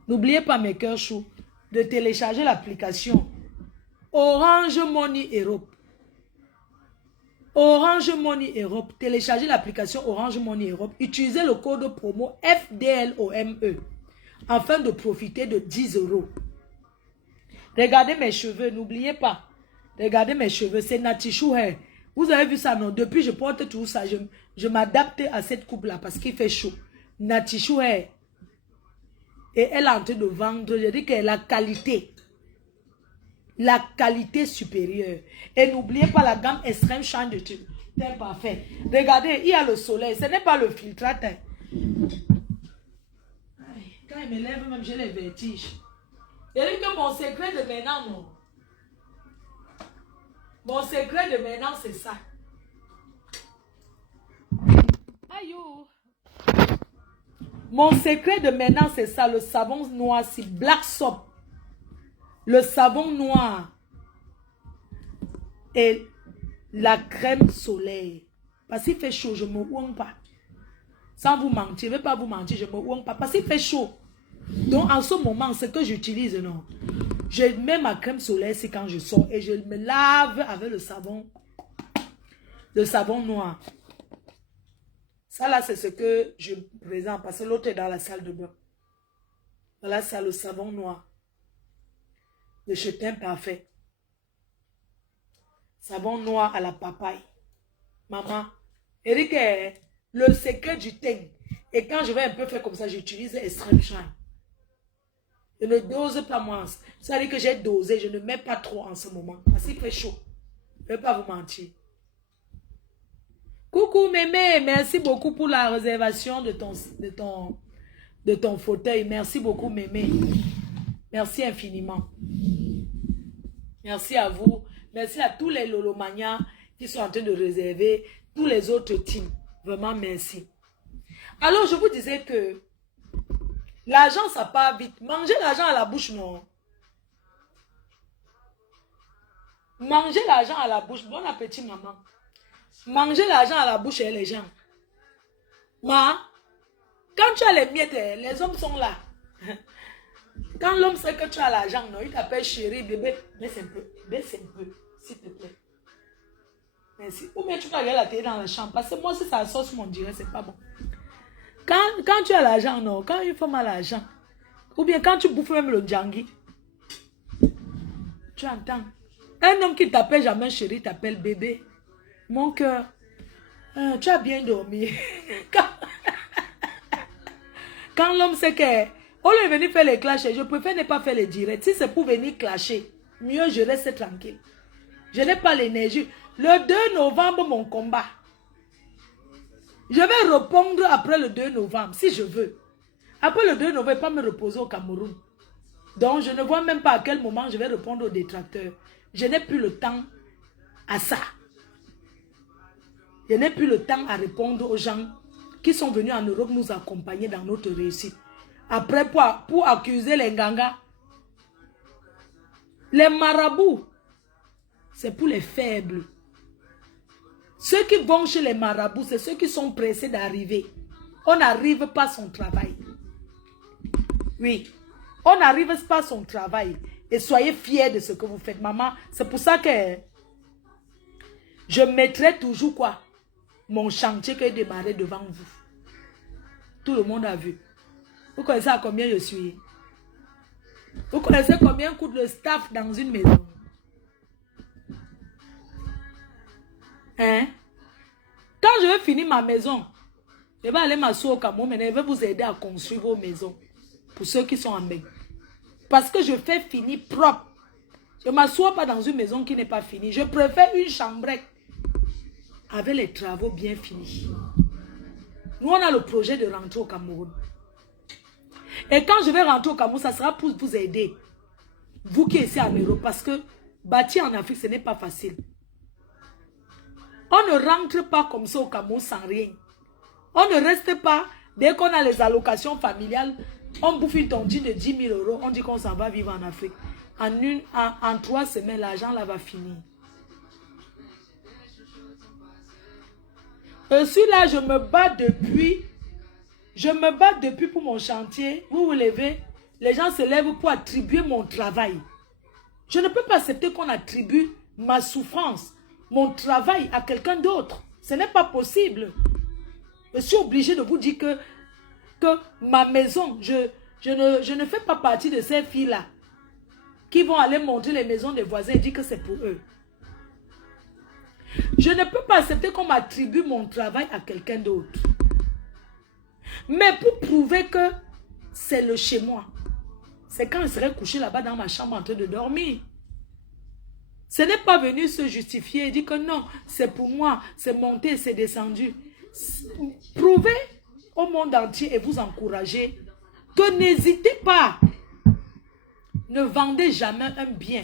N'oubliez pas, mes cœurs chauds, de télécharger l'application Orange Money Europe. Orange Money Europe. Téléchargez l'application Orange Money Europe. Utilisez le code promo FDLOME afin de profiter de 10 €. Regardez mes cheveux, n'oubliez pas. Regardez mes cheveux, c'est Natichou Hair. Vous avez vu ça, non? Depuis, je porte tout ça. Je m'adapte à cette coupe-là parce qu'il fait chaud. Natichou Hair. Et elle est en train de vendre, je dis que la qualité. La qualité supérieure. Et n'oubliez pas la gamme extrême shine de teint parfait. Regardez, il y a le soleil. Ce n'est pas le filtrate. Quand il me lève, même j'ai les vertiges. Je dis que mon secret de maintenant, non. Mon secret de maintenant, c'est ça. Aïe. Mon secret de maintenant, c'est ça. Le savon noir, c'est Black Soap. Le savon noir. Et la crème soleil. Parce qu'il fait chaud, je ne me ouangue pas. Sans vous mentir, je ne vais pas vous mentir, je ne me ouangue pas. Parce qu'il fait chaud. Donc, en ce moment, ce que j'utilise, non. Je mets ma crème soleil, c'est quand je sors. Et je me lave avec le savon noir. Ça, là, c'est ce que je présente. Parce que l'autre est dans la salle de bain. Voilà, c'est le savon noir. Le teint parfait. Savon noir à la papaye. Maman, Eric, le secret du teint. Et quand je vais un peu faire comme ça, j'utilise Extreme Shine. Je ne dose pas moins. Ça veut dire que j'ai dosé. Je ne mets pas trop en ce moment. Parce qu'il fait chaud. Je ne vais pas vous mentir. Coucou mémé. Merci beaucoup pour la réservation de ton fauteuil. Merci beaucoup mémé. Merci infiniment. Merci à vous. Merci à tous les Lolomanias qui sont en train de réserver. Tous les autres teams. Vraiment merci. Alors je vous disais que l'argent, ça part vite. Mangez l'argent à la bouche, non. Mangez l'argent à la bouche. Bon appétit, maman. Mangez l'argent à la bouche et les gens. Ma, quand tu as les miettes, les hommes sont là. Quand l'homme sait que tu as l'argent, non, il t'appelle chérie, bébé. Baisse un peu, s'il te plaît. Merci. Ou bien tu peux regarder la télé dans la chambre. Parce que moi, si ça sauce, mon dirait, c'est pas bon. Quand tu as l'argent, non, quand une femme a l'argent, ou bien quand tu bouffes même le djangui, tu entends. Un homme qui t'appelle jamais chérie, t'appelle bébé. Mon cœur, tu as bien dormi. Quand l'homme sait que, au lieu de venir faire les clashs, je préfère ne pas faire les directs. Si c'est pour venir clasher, mieux je reste tranquille. Je n'ai pas l'énergie. Le 2 novembre, mon combat. Je vais répondre après le 2 novembre, si je veux. Après le 2 novembre, je ne vais pas me reposer au Cameroun. Donc, je ne vois même pas à quel moment je vais répondre aux détracteurs. Je n'ai plus le temps à ça. Je n'ai plus le temps à répondre aux gens qui sont venus en Europe nous accompagner dans notre réussite. Après, pour accuser les Nganga, les marabouts, c'est pour les faibles. Ceux qui vont chez les marabouts, c'est ceux qui sont pressés d'arriver. On n'arrive pas à son travail. Oui, on n'arrive pas à son travail. Et soyez fiers de ce que vous faites, maman. C'est pour ça que je mettrai toujours quoi? Mon chantier que j'ai démarré devant vous. Tout le monde a vu. Vous connaissez à combien je suis? Vous connaissez combien coûte le staff dans une maison? Hein? Quand je vais finir ma maison, je vais aller m'asseoir au Cameroun, mais je vais vous aider à construire vos maisons. Pour ceux qui sont en main. Parce que je fais finir propre. Je ne m'assois pas dans une maison qui n'est pas finie. Je préfère une chambrette avec les travaux bien finis. Nous, on a le projet de rentrer au Cameroun. Et quand je vais rentrer au Cameroun, ça sera pour vous aider. Vous qui êtes ici en Europe. Parce que bâtir en Afrique, ce n'est pas facile. On ne rentre pas comme ça au Cameroun sans rien. On ne reste pas, dès qu'on a les allocations familiales, on bouffe une tontine de 10 000 €, on dit qu'on s'en va vivre en Afrique. En 3 semaines, l'argent là va finir. Je suis là, je me bats depuis pour mon chantier. Vous vous levez, les gens se lèvent pour attribuer mon travail. Je ne peux pas accepter qu'on attribue ma souffrance, mon travail à quelqu'un d'autre. Ce n'est pas possible. Je suis obligée de vous dire que ma maison, je ne fais pas partie de ces filles-là qui vont aller montrer les maisons des voisins et dire que c'est pour eux. Je ne peux pas accepter qu'on m'attribue mon travail à quelqu'un d'autre. Mais pour prouver que c'est le chez moi, c'est quand je serai couché là-bas dans ma chambre en train de dormir. Ce n'est pas venu se justifier et dire que non, c'est pour moi, c'est monté, c'est descendu. Prouvez au monde entier et vous encouragez que n'hésitez pas. Ne vendez jamais un bien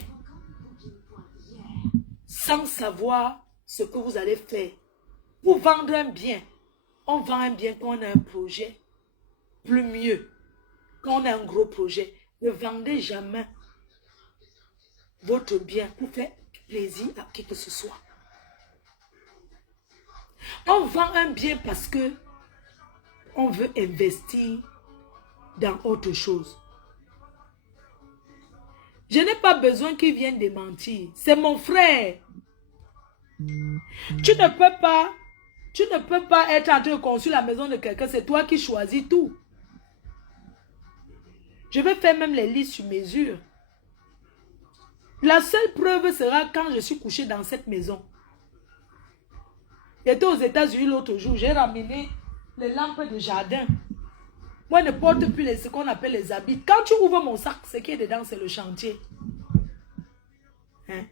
sans savoir ce que vous allez faire. Pour vendre un bien, on vend un bien quand on a un projet plus mieux. Quand on a un gros projet, ne vendez jamais votre bien pour faire plaisir à qui que ce soit. On vend un bien parce que on veut investir dans autre chose. Je n'ai pas besoin qu'il vienne démentir. C'est mon frère. Tu ne peux pas être en train de construire la maison de quelqu'un. C'est toi qui choisis tout. Je vais faire même les listes sur mesure. La seule preuve sera quand je suis couché dans cette maison. J'étais aux États-Unis l'autre jour. J'ai ramené les lampes de jardin. Moi, je ne porte plus ce qu'on appelle les habits. Quand tu ouvres mon sac, ce qui est dedans, c'est le chantier. Hein?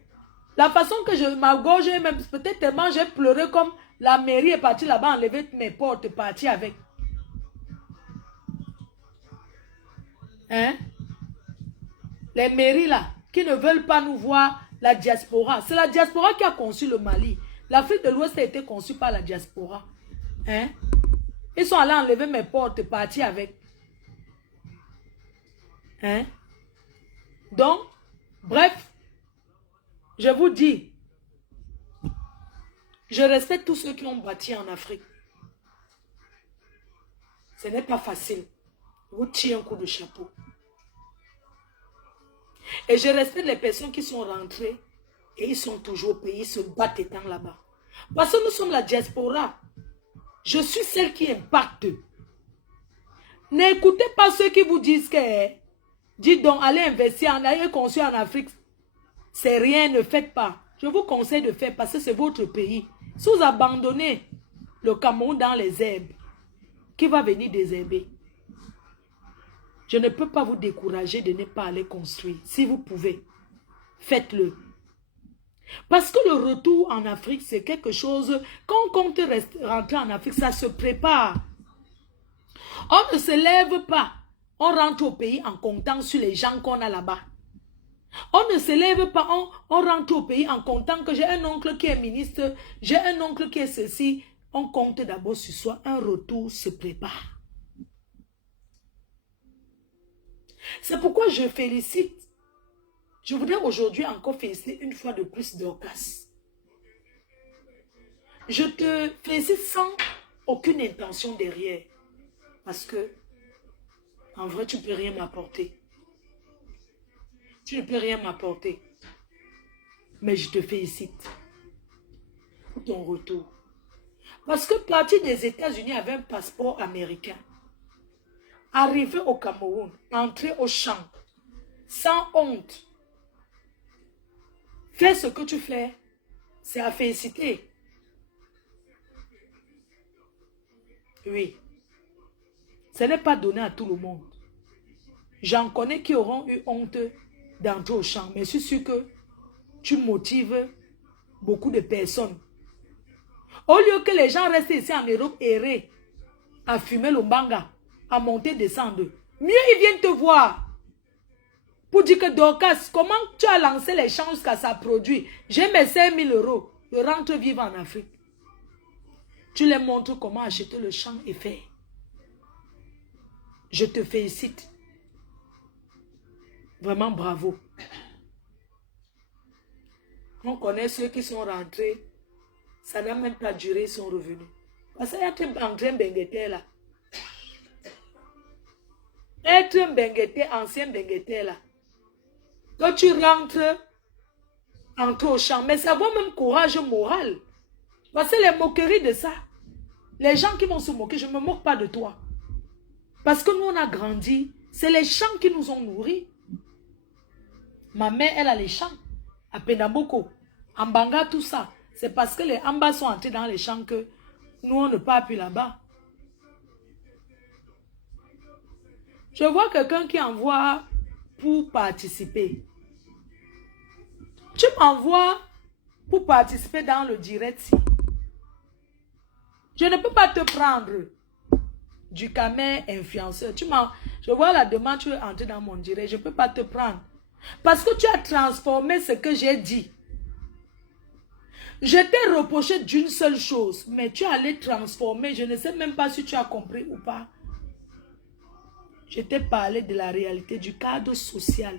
La façon que ma gorge, même peut-être tellement j'ai pleuré comme la mairie est partie là-bas, enlever mes portes, partie avec. Hein? Les mairies là, qui ne veulent pas nous voir, la diaspora. C'est la diaspora qui a conçu le Mali. L'Afrique de l'Ouest a été conçue par la diaspora. Hein? Ils sont allés enlever mes portes, partir avec. Hein? Donc, bref, je vous dis, je respecte tous ceux qui ont bâti en Afrique. Ce n'est pas facile. Je vous tire un coup de chapeau. Et je respecte les personnes qui sont rentrées et ils sont toujours au pays, ils se battent étant là-bas. Parce que nous sommes la diaspora. Je suis celle qui impacte. N'écoutez pas ceux qui vous disent que, dites donc, allez investir, allez construire en Afrique. C'est rien, ne faites pas. Je vous conseille de faire parce que c'est votre pays. Si vous abandonnez le Cameroun dans les herbes, qui va venir désherber? Je ne peux pas vous décourager de ne pas aller construire. Si vous pouvez, faites-le. Parce que le retour en Afrique, c'est quelque chose, quand on compte rentrer en Afrique, ça se prépare. On ne se lève pas. On rentre au pays en comptant sur les gens qu'on a là-bas. On ne se lève pas, on rentre au pays en comptant que j'ai un oncle qui est ministre, j'ai un oncle qui est ceci, on compte d'abord sur soi, un retour se prépare. C'est pourquoi je félicite. Je voudrais aujourd'hui encore féliciter une fois de plus Dorcas. Je te félicite sans aucune intention derrière. Parce que, en vrai, tu ne peux rien m'apporter. Tu ne peux rien m'apporter. Mais je te félicite pour ton retour. Parce que partir des États-Unis avec un passeport américain, arriver au Cameroun, entrer au champ, sans honte, faire ce que tu fais, c'est à féliciter. Oui. Ce n'est pas donné à tout le monde. J'en connais qui auront eu honte d'entrer au champ, mais je suis sûr que tu motives beaucoup de personnes. Au lieu que les gens restent ici en Europe errer, à fumer le banga, à monter, descendre, mieux ils viennent te voir. Pour dire que Dorcas, comment tu as lancé les champs jusqu'à ça produit? J'ai mes 5 000 euros. Je rentre vivre en Afrique. Tu les montres comment acheter le champ et faire. Je te félicite. Vraiment bravo. On connaît ceux qui sont rentrés. Ça n'a même pas duré, ils sont revenus. Parce qu'il y a un train bengueté là. Être un bengueté, ancien bengueté là. Quand tu rentres, entre au champ, mais ça vaut même courage moral. Parce que les moqueries de ça, les gens qui vont se moquer, je ne me moque pas de toi. Parce que nous, on a grandi, c'est les champs qui nous ont nourris. Ma mère, elle a les champs, à Penamboko, en Banga, tout ça. C'est parce que les Ambas sont entrés dans les champs que nous, on ne part plus là-bas. Je vois quelqu'un qui envoie pour participer. Tu m'envoies pour participer dans le direct. Je ne peux pas te prendre du camer influenceur. Je vois la demande, tu es entré dans mon direct. Je ne peux pas te prendre. Parce que tu as transformé ce que j'ai dit. Je t'ai reproché d'une seule chose, mais tu allais transformer. Je ne sais même pas si tu as compris ou pas. Je t'ai parlé de la réalité du cadre social.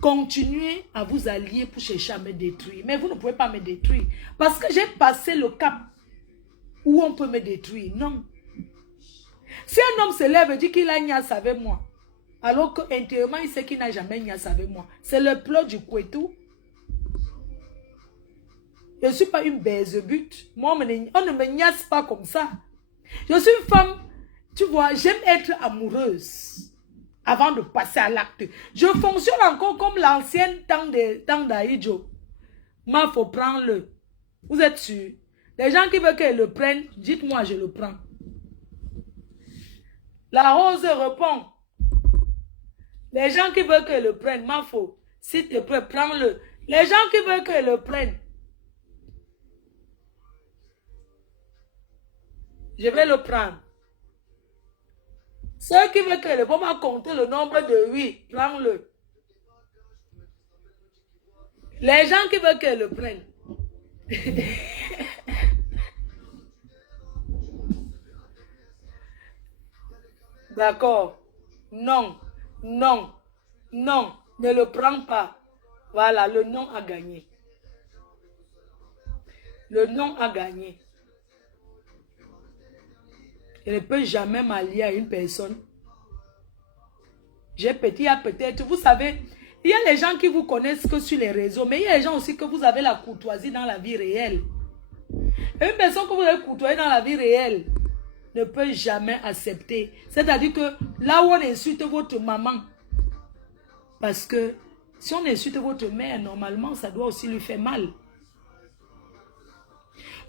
Continuez à vous allier pour chercher à me détruire. Mais vous ne pouvez pas me détruire. Parce que j'ai passé le cap où on peut me détruire. Non. Si un homme se lève et dit qu'il a niasse avec moi, alors qu'intérieurement il sait qu'il n'a jamais niasse avec moi, c'est le plot du Kouetou. Je ne suis pas une baise-but. Moi, on ne me niasse pas comme ça. Je suis une femme, tu vois, j'aime être amoureuse avant de passer à l'acte. Je fonctionne encore comme l'ancienne temps d'Aïdjo. Mais il faut prendre-le. Vous êtes sûr? Les gens qui veulent qu'elle le prenne, dites-moi, je le prends. La rose répond. Les gens qui veulent qu'elle le prenne, ma faut. S'il te plaît, prends-le. Les gens qui veulent qu'elle le prenne, je vais le prendre. Ceux qui veulent qu'elle le prenne, on va compter le nombre de oui, prends-le. Les gens qui veulent qu'elle le prenne. D'accord. Non, non, non, ne le prends pas. Voilà, le non a gagné. Le non a gagné. Je ne peux jamais m'allier à une personne. J'ai peut-être, vous savez, il y a les gens qui vous connaissent que sur les réseaux, mais il y a les gens aussi que vous avez la courtoisie dans la vie réelle. Et une personne que vous avez courtoisée dans la vie réelle ne peut jamais accepter. C'est-à-dire que là où on insulte votre maman, parce que si on insulte votre mère, normalement, ça doit aussi lui faire mal.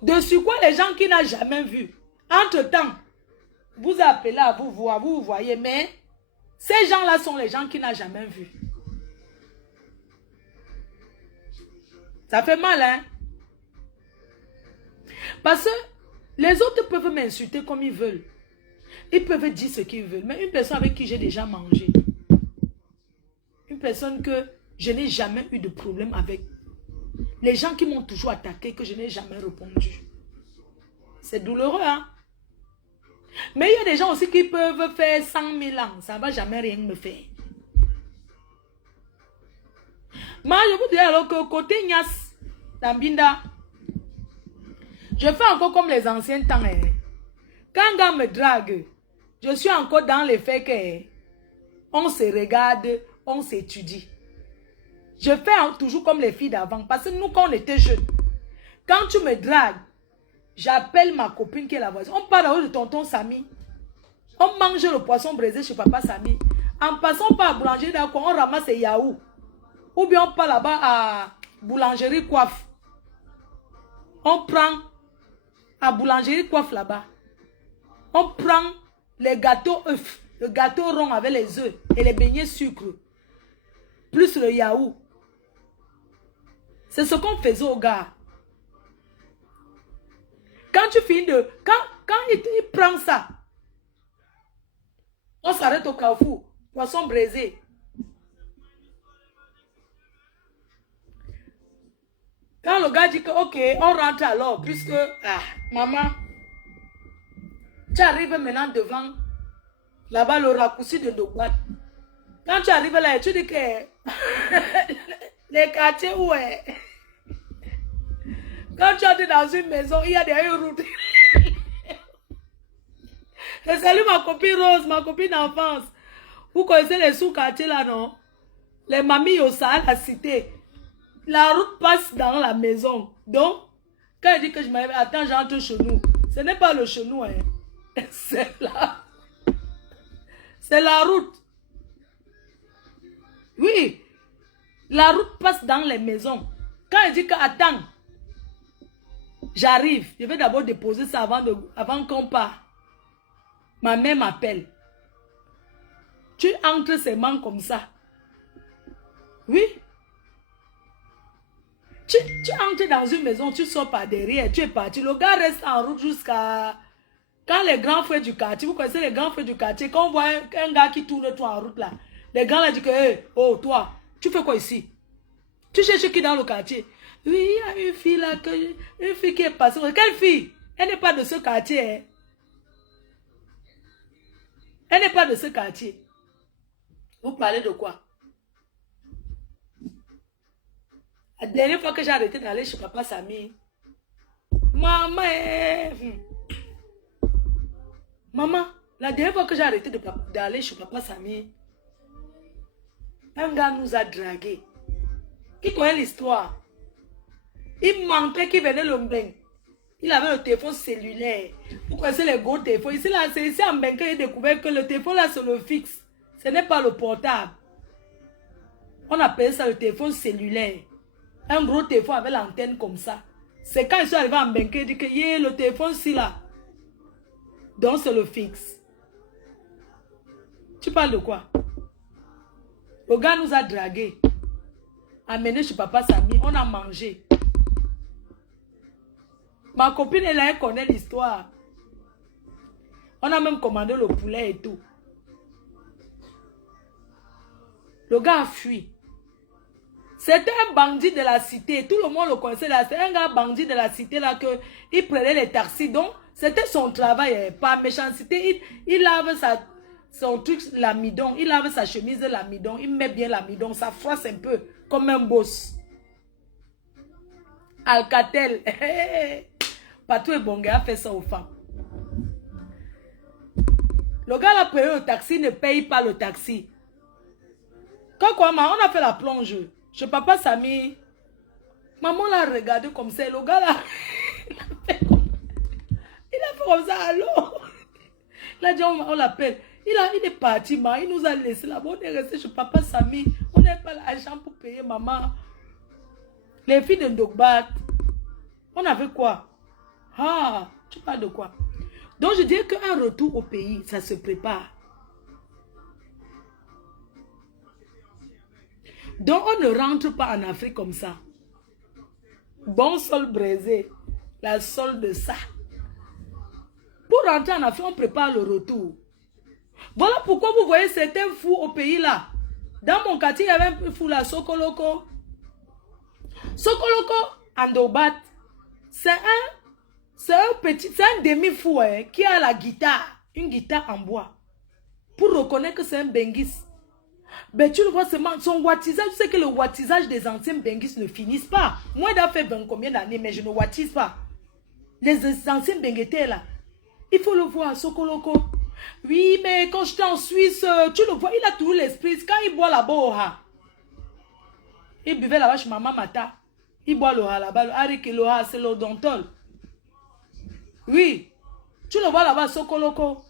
Dessus quoi, les gens qui n'ont jamais vu, entre-temps, vous appelez à vous voir, vous voyez, mais ces gens-là sont les gens qui n'ont jamais vu. Ça fait mal, hein? Parce que les autres peuvent m'insulter comme ils veulent. Ils peuvent dire ce qu'ils veulent. Mais une personne avec qui j'ai déjà mangé, une personne que je n'ai jamais eu de problème avec, les gens qui m'ont toujours attaqué, que je n'ai jamais répondu. C'est douloureux, hein. Mais il y a des gens aussi qui peuvent faire 100 000 ans. Ça ne va jamais rien me faire. Moi, je vous dis alors que côté Nias, Dambinda, je fais encore comme les anciens temps. Hein. Quand un gars me drague, je suis encore dans le fait que on se regarde, on s'étudie. Je fais toujours comme les filles d'avant. Parce que nous, quand on était jeunes, quand tu me dragues, j'appelle ma copine qui est la voisine. On parle de tonton Samy. On mange le poisson braisé chez papa Samy. En passant par la boulangerie d'accord, on ramasse les yaourts. Ou bien on part là-bas à boulangerie coiffe. On prend à boulangerie coiffe là-bas. On prend les gâteaux œufs. Le gâteau rond avec les œufs et les beignets sucre. Plus le yaourt. C'est ce qu'on faisait aux gars. Quand tu finis de... Quand il prend ça, on s'arrête au carrefour. Poisson braisé. Quand le gars dit que, ok, on rentre alors, puisque, maman, tu arrives maintenant devant, là-bas, le raccourci de nos boîtes. Quand tu arrives là, tu dis que, les quartiers où est... Quand tu entres dans une maison, il y a des routes. Je salue ma copine Rose, ma copine d'enfance. Vous connaissez les sous-quartiers là, non? Les mamies au Sahel, la cité. La route passe dans la maison. Donc, quand il dit que je m'avais... Attends, j'entre chez nous. Ce n'est pas le chez nous, hein. C'est là. C'est la route. Oui. La route passe dans les maisons. Quand il dit que, attends, j'arrive. Je vais d'abord déposer ça avant qu'on part. Ma mère m'appelle. Tu entres seulement comme ça. Oui. Tu entres dans une maison, tu sors par derrière, tu es parti. Le gars reste en route jusqu'à... Quand les grands frères du quartier, vous connaissez les grands frères du quartier, quand on voit un gars qui tourne toi en route là, les gars là disent que, hey, oh toi, tu fais quoi ici? Tu cherches qui dans le quartier? Oui, il y a une fille là, une fille qui est passée. Quelle fille? Elle n'est pas de ce quartier. Hein? Elle n'est pas de ce quartier. Vous parlez de quoi? La dernière fois que j'ai arrêté d'aller chez papa Samy, maman, maman, la dernière fois que j'ai arrêté d'aller chez papa Samy, un gars nous a dragués. Qui connaît l'histoire? Il mentait qu'il venait le Mbeng. Il avait le téléphone cellulaire. Vous connaissez les gros téléphones. Ici, là, c'est ici en Mbeng qu'il a découvert que le téléphone là, c'est le fixe. Ce n'est pas le portable. On appelle ça le téléphone cellulaire. Un gros téléphone avec l'antenne comme ça. C'est quand ils sont arrivés en Mbeng qu'il dit que le téléphone ci là. Donc c'est le fixe. Tu parles de quoi? Le gars nous a dragués. Amené chez papa Samy. On a mangé. Ma copine, elle connaît l'histoire. On a même commandé le poulet et tout. Le gars a fui. C'était un bandit de la cité. Tout le monde le connaissait là. C'est un gars bandit de la cité là que il prenait les taxis. Donc, c'était son travail. Par méchanceté, il lave son truc l'amidon. Il lave sa chemise de l'amidon. Il met bien l'amidon. Ça froisse un peu comme un boss. Alcatel. Patou et Bonga a fait ça aux femmes. Le gars là payé le taxi, ne paye pas le taxi. Quand quoi, on a fait la plonge. Je papa Samy. Maman l'a regardé comme ça. Le gars là, il a fait comme ça. Allô? Il a dit, on l'appelle. Il est parti, ma. Il nous a laissé là-bas. On est resté chez papa Samy. On n'a pas l'argent pour payer maman. Les filles de Ndogbat. On avait quoi? Ah, tu parles de quoi? Donc je dis qu'un retour au pays, ça se prépare. Donc on ne rentre pas en Afrique comme ça. Bon sol braisé, la sol de ça. Pour rentrer en Afrique, on prépare le retour. Voilà pourquoi vous voyez certains fous au pays là. Dans mon quartier, il y avait un fou là, Sokoloko. Sokoloko, Andobat, c'est C'est un demi-fou hein, qui a la guitare, une guitare en bois. Pour reconnaître que c'est un benguis. Ben tu le vois seulement, son wattisage, tu sais que le wattisage des anciens benguis ne finissent pas. Moi, j'ai fait 20 combien d'années, mais je ne wattise pas. Les anciens benguetés là, il faut le voir, Sokoloko. Oui, mais quand j'étais en Suisse, tu le vois, il a toujours l'esprit. Quand il boit là-bas, il buvait là-bas chez Maman Mata. Il boit l'oha là-bas, le harike l'oha, c'est l'odontol. Oui, tu le vois là-bas, Sokoloko.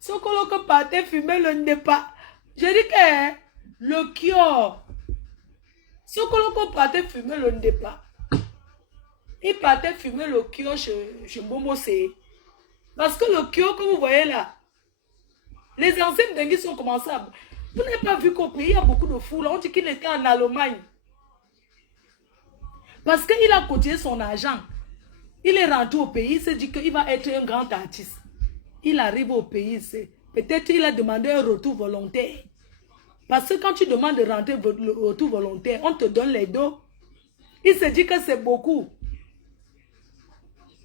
Sokoloko partait fumer le Ndepa. Je dis que le Kyo. Sokoloko partait fumer le Ndepa. Il partait fumer le Kyo chez Momose. Parce que le Kyo que vous voyez là, les anciens dengues sont commencés à... Vous n'avez pas vu qu'au pays, il y a beaucoup de fous. Là, on dit qu'il était en Allemagne. Parce qu'il a cotisé son argent. Il est rentré au pays, il s'est dit qu'il va être un grand artiste. Il arrive au pays, peut-être il a demandé un retour volontaire. Parce que quand tu demandes de rentrer le retour volontaire, on te donne les dos. Il se dit que c'est beaucoup.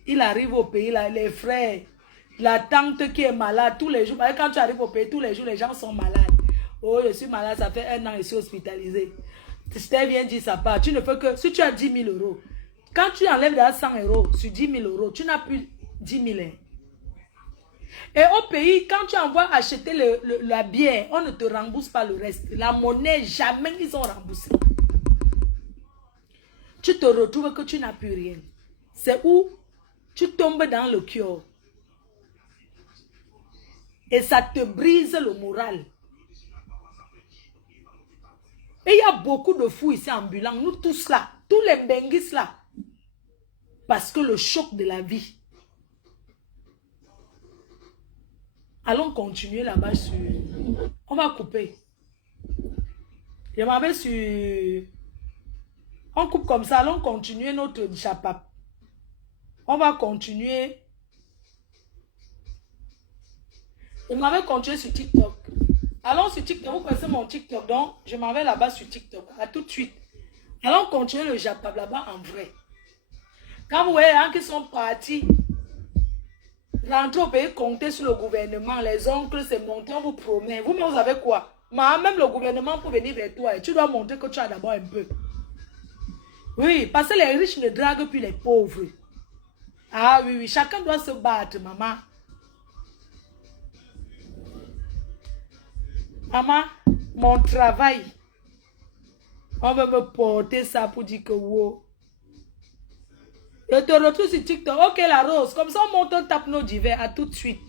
Il arrive au pays, là, les frères, la tante qui est malade tous les jours. Quand tu arrives au pays, tous les jours, les gens sont malades. Oh, je suis malade, ça fait 1 an, je suis hospitalisé. Je viens dire ça part. Tu ne fais que, si tu as 10 000 euros, quand tu enlèves de 100 euros sur 10 000 euros, tu n'as plus 10 000 euros. Et au pays, quand tu envoies acheter la bière, on ne te rembourse pas le reste. La monnaie, jamais ils ont remboursé. Tu te retrouves que tu n'as plus rien. C'est où tu tombes dans le cœur. Et ça te brise le moral. Et il y a beaucoup de fous ici ambulants, nous tous là, tous les benguis là. Parce que le choc de la vie. Allons continuer là-bas sur... On va couper. Je m'en vais sur... On coupe comme ça, allons continuer notre chapap. On va continuer. Je m'en vais continuer sur TikTok. Allons sur TikTok, vous connaissez mon TikTok, donc je m'en vais là-bas sur TikTok. À tout de suite. Allons continuer le chapap là-bas en vrai. Quand vous voyez les gens qui sont partis, rentrer au pays, compter sur le gouvernement, les oncles, c'est monté, on vous promet. Vous-même, vous savez quoi? Même le gouvernement pour venir vers toi, et tu dois montrer que tu as d'abord un peu. Oui, parce que les riches ne draguent plus les pauvres. Ah oui, oui, chacun doit se battre, maman. Maman, mon travail, on va me porter ça pour dire que wow. Je te retrouve sur TikTok. Ok, la rose. Comme ça, on monte, on tape nos divers. À tout de suite.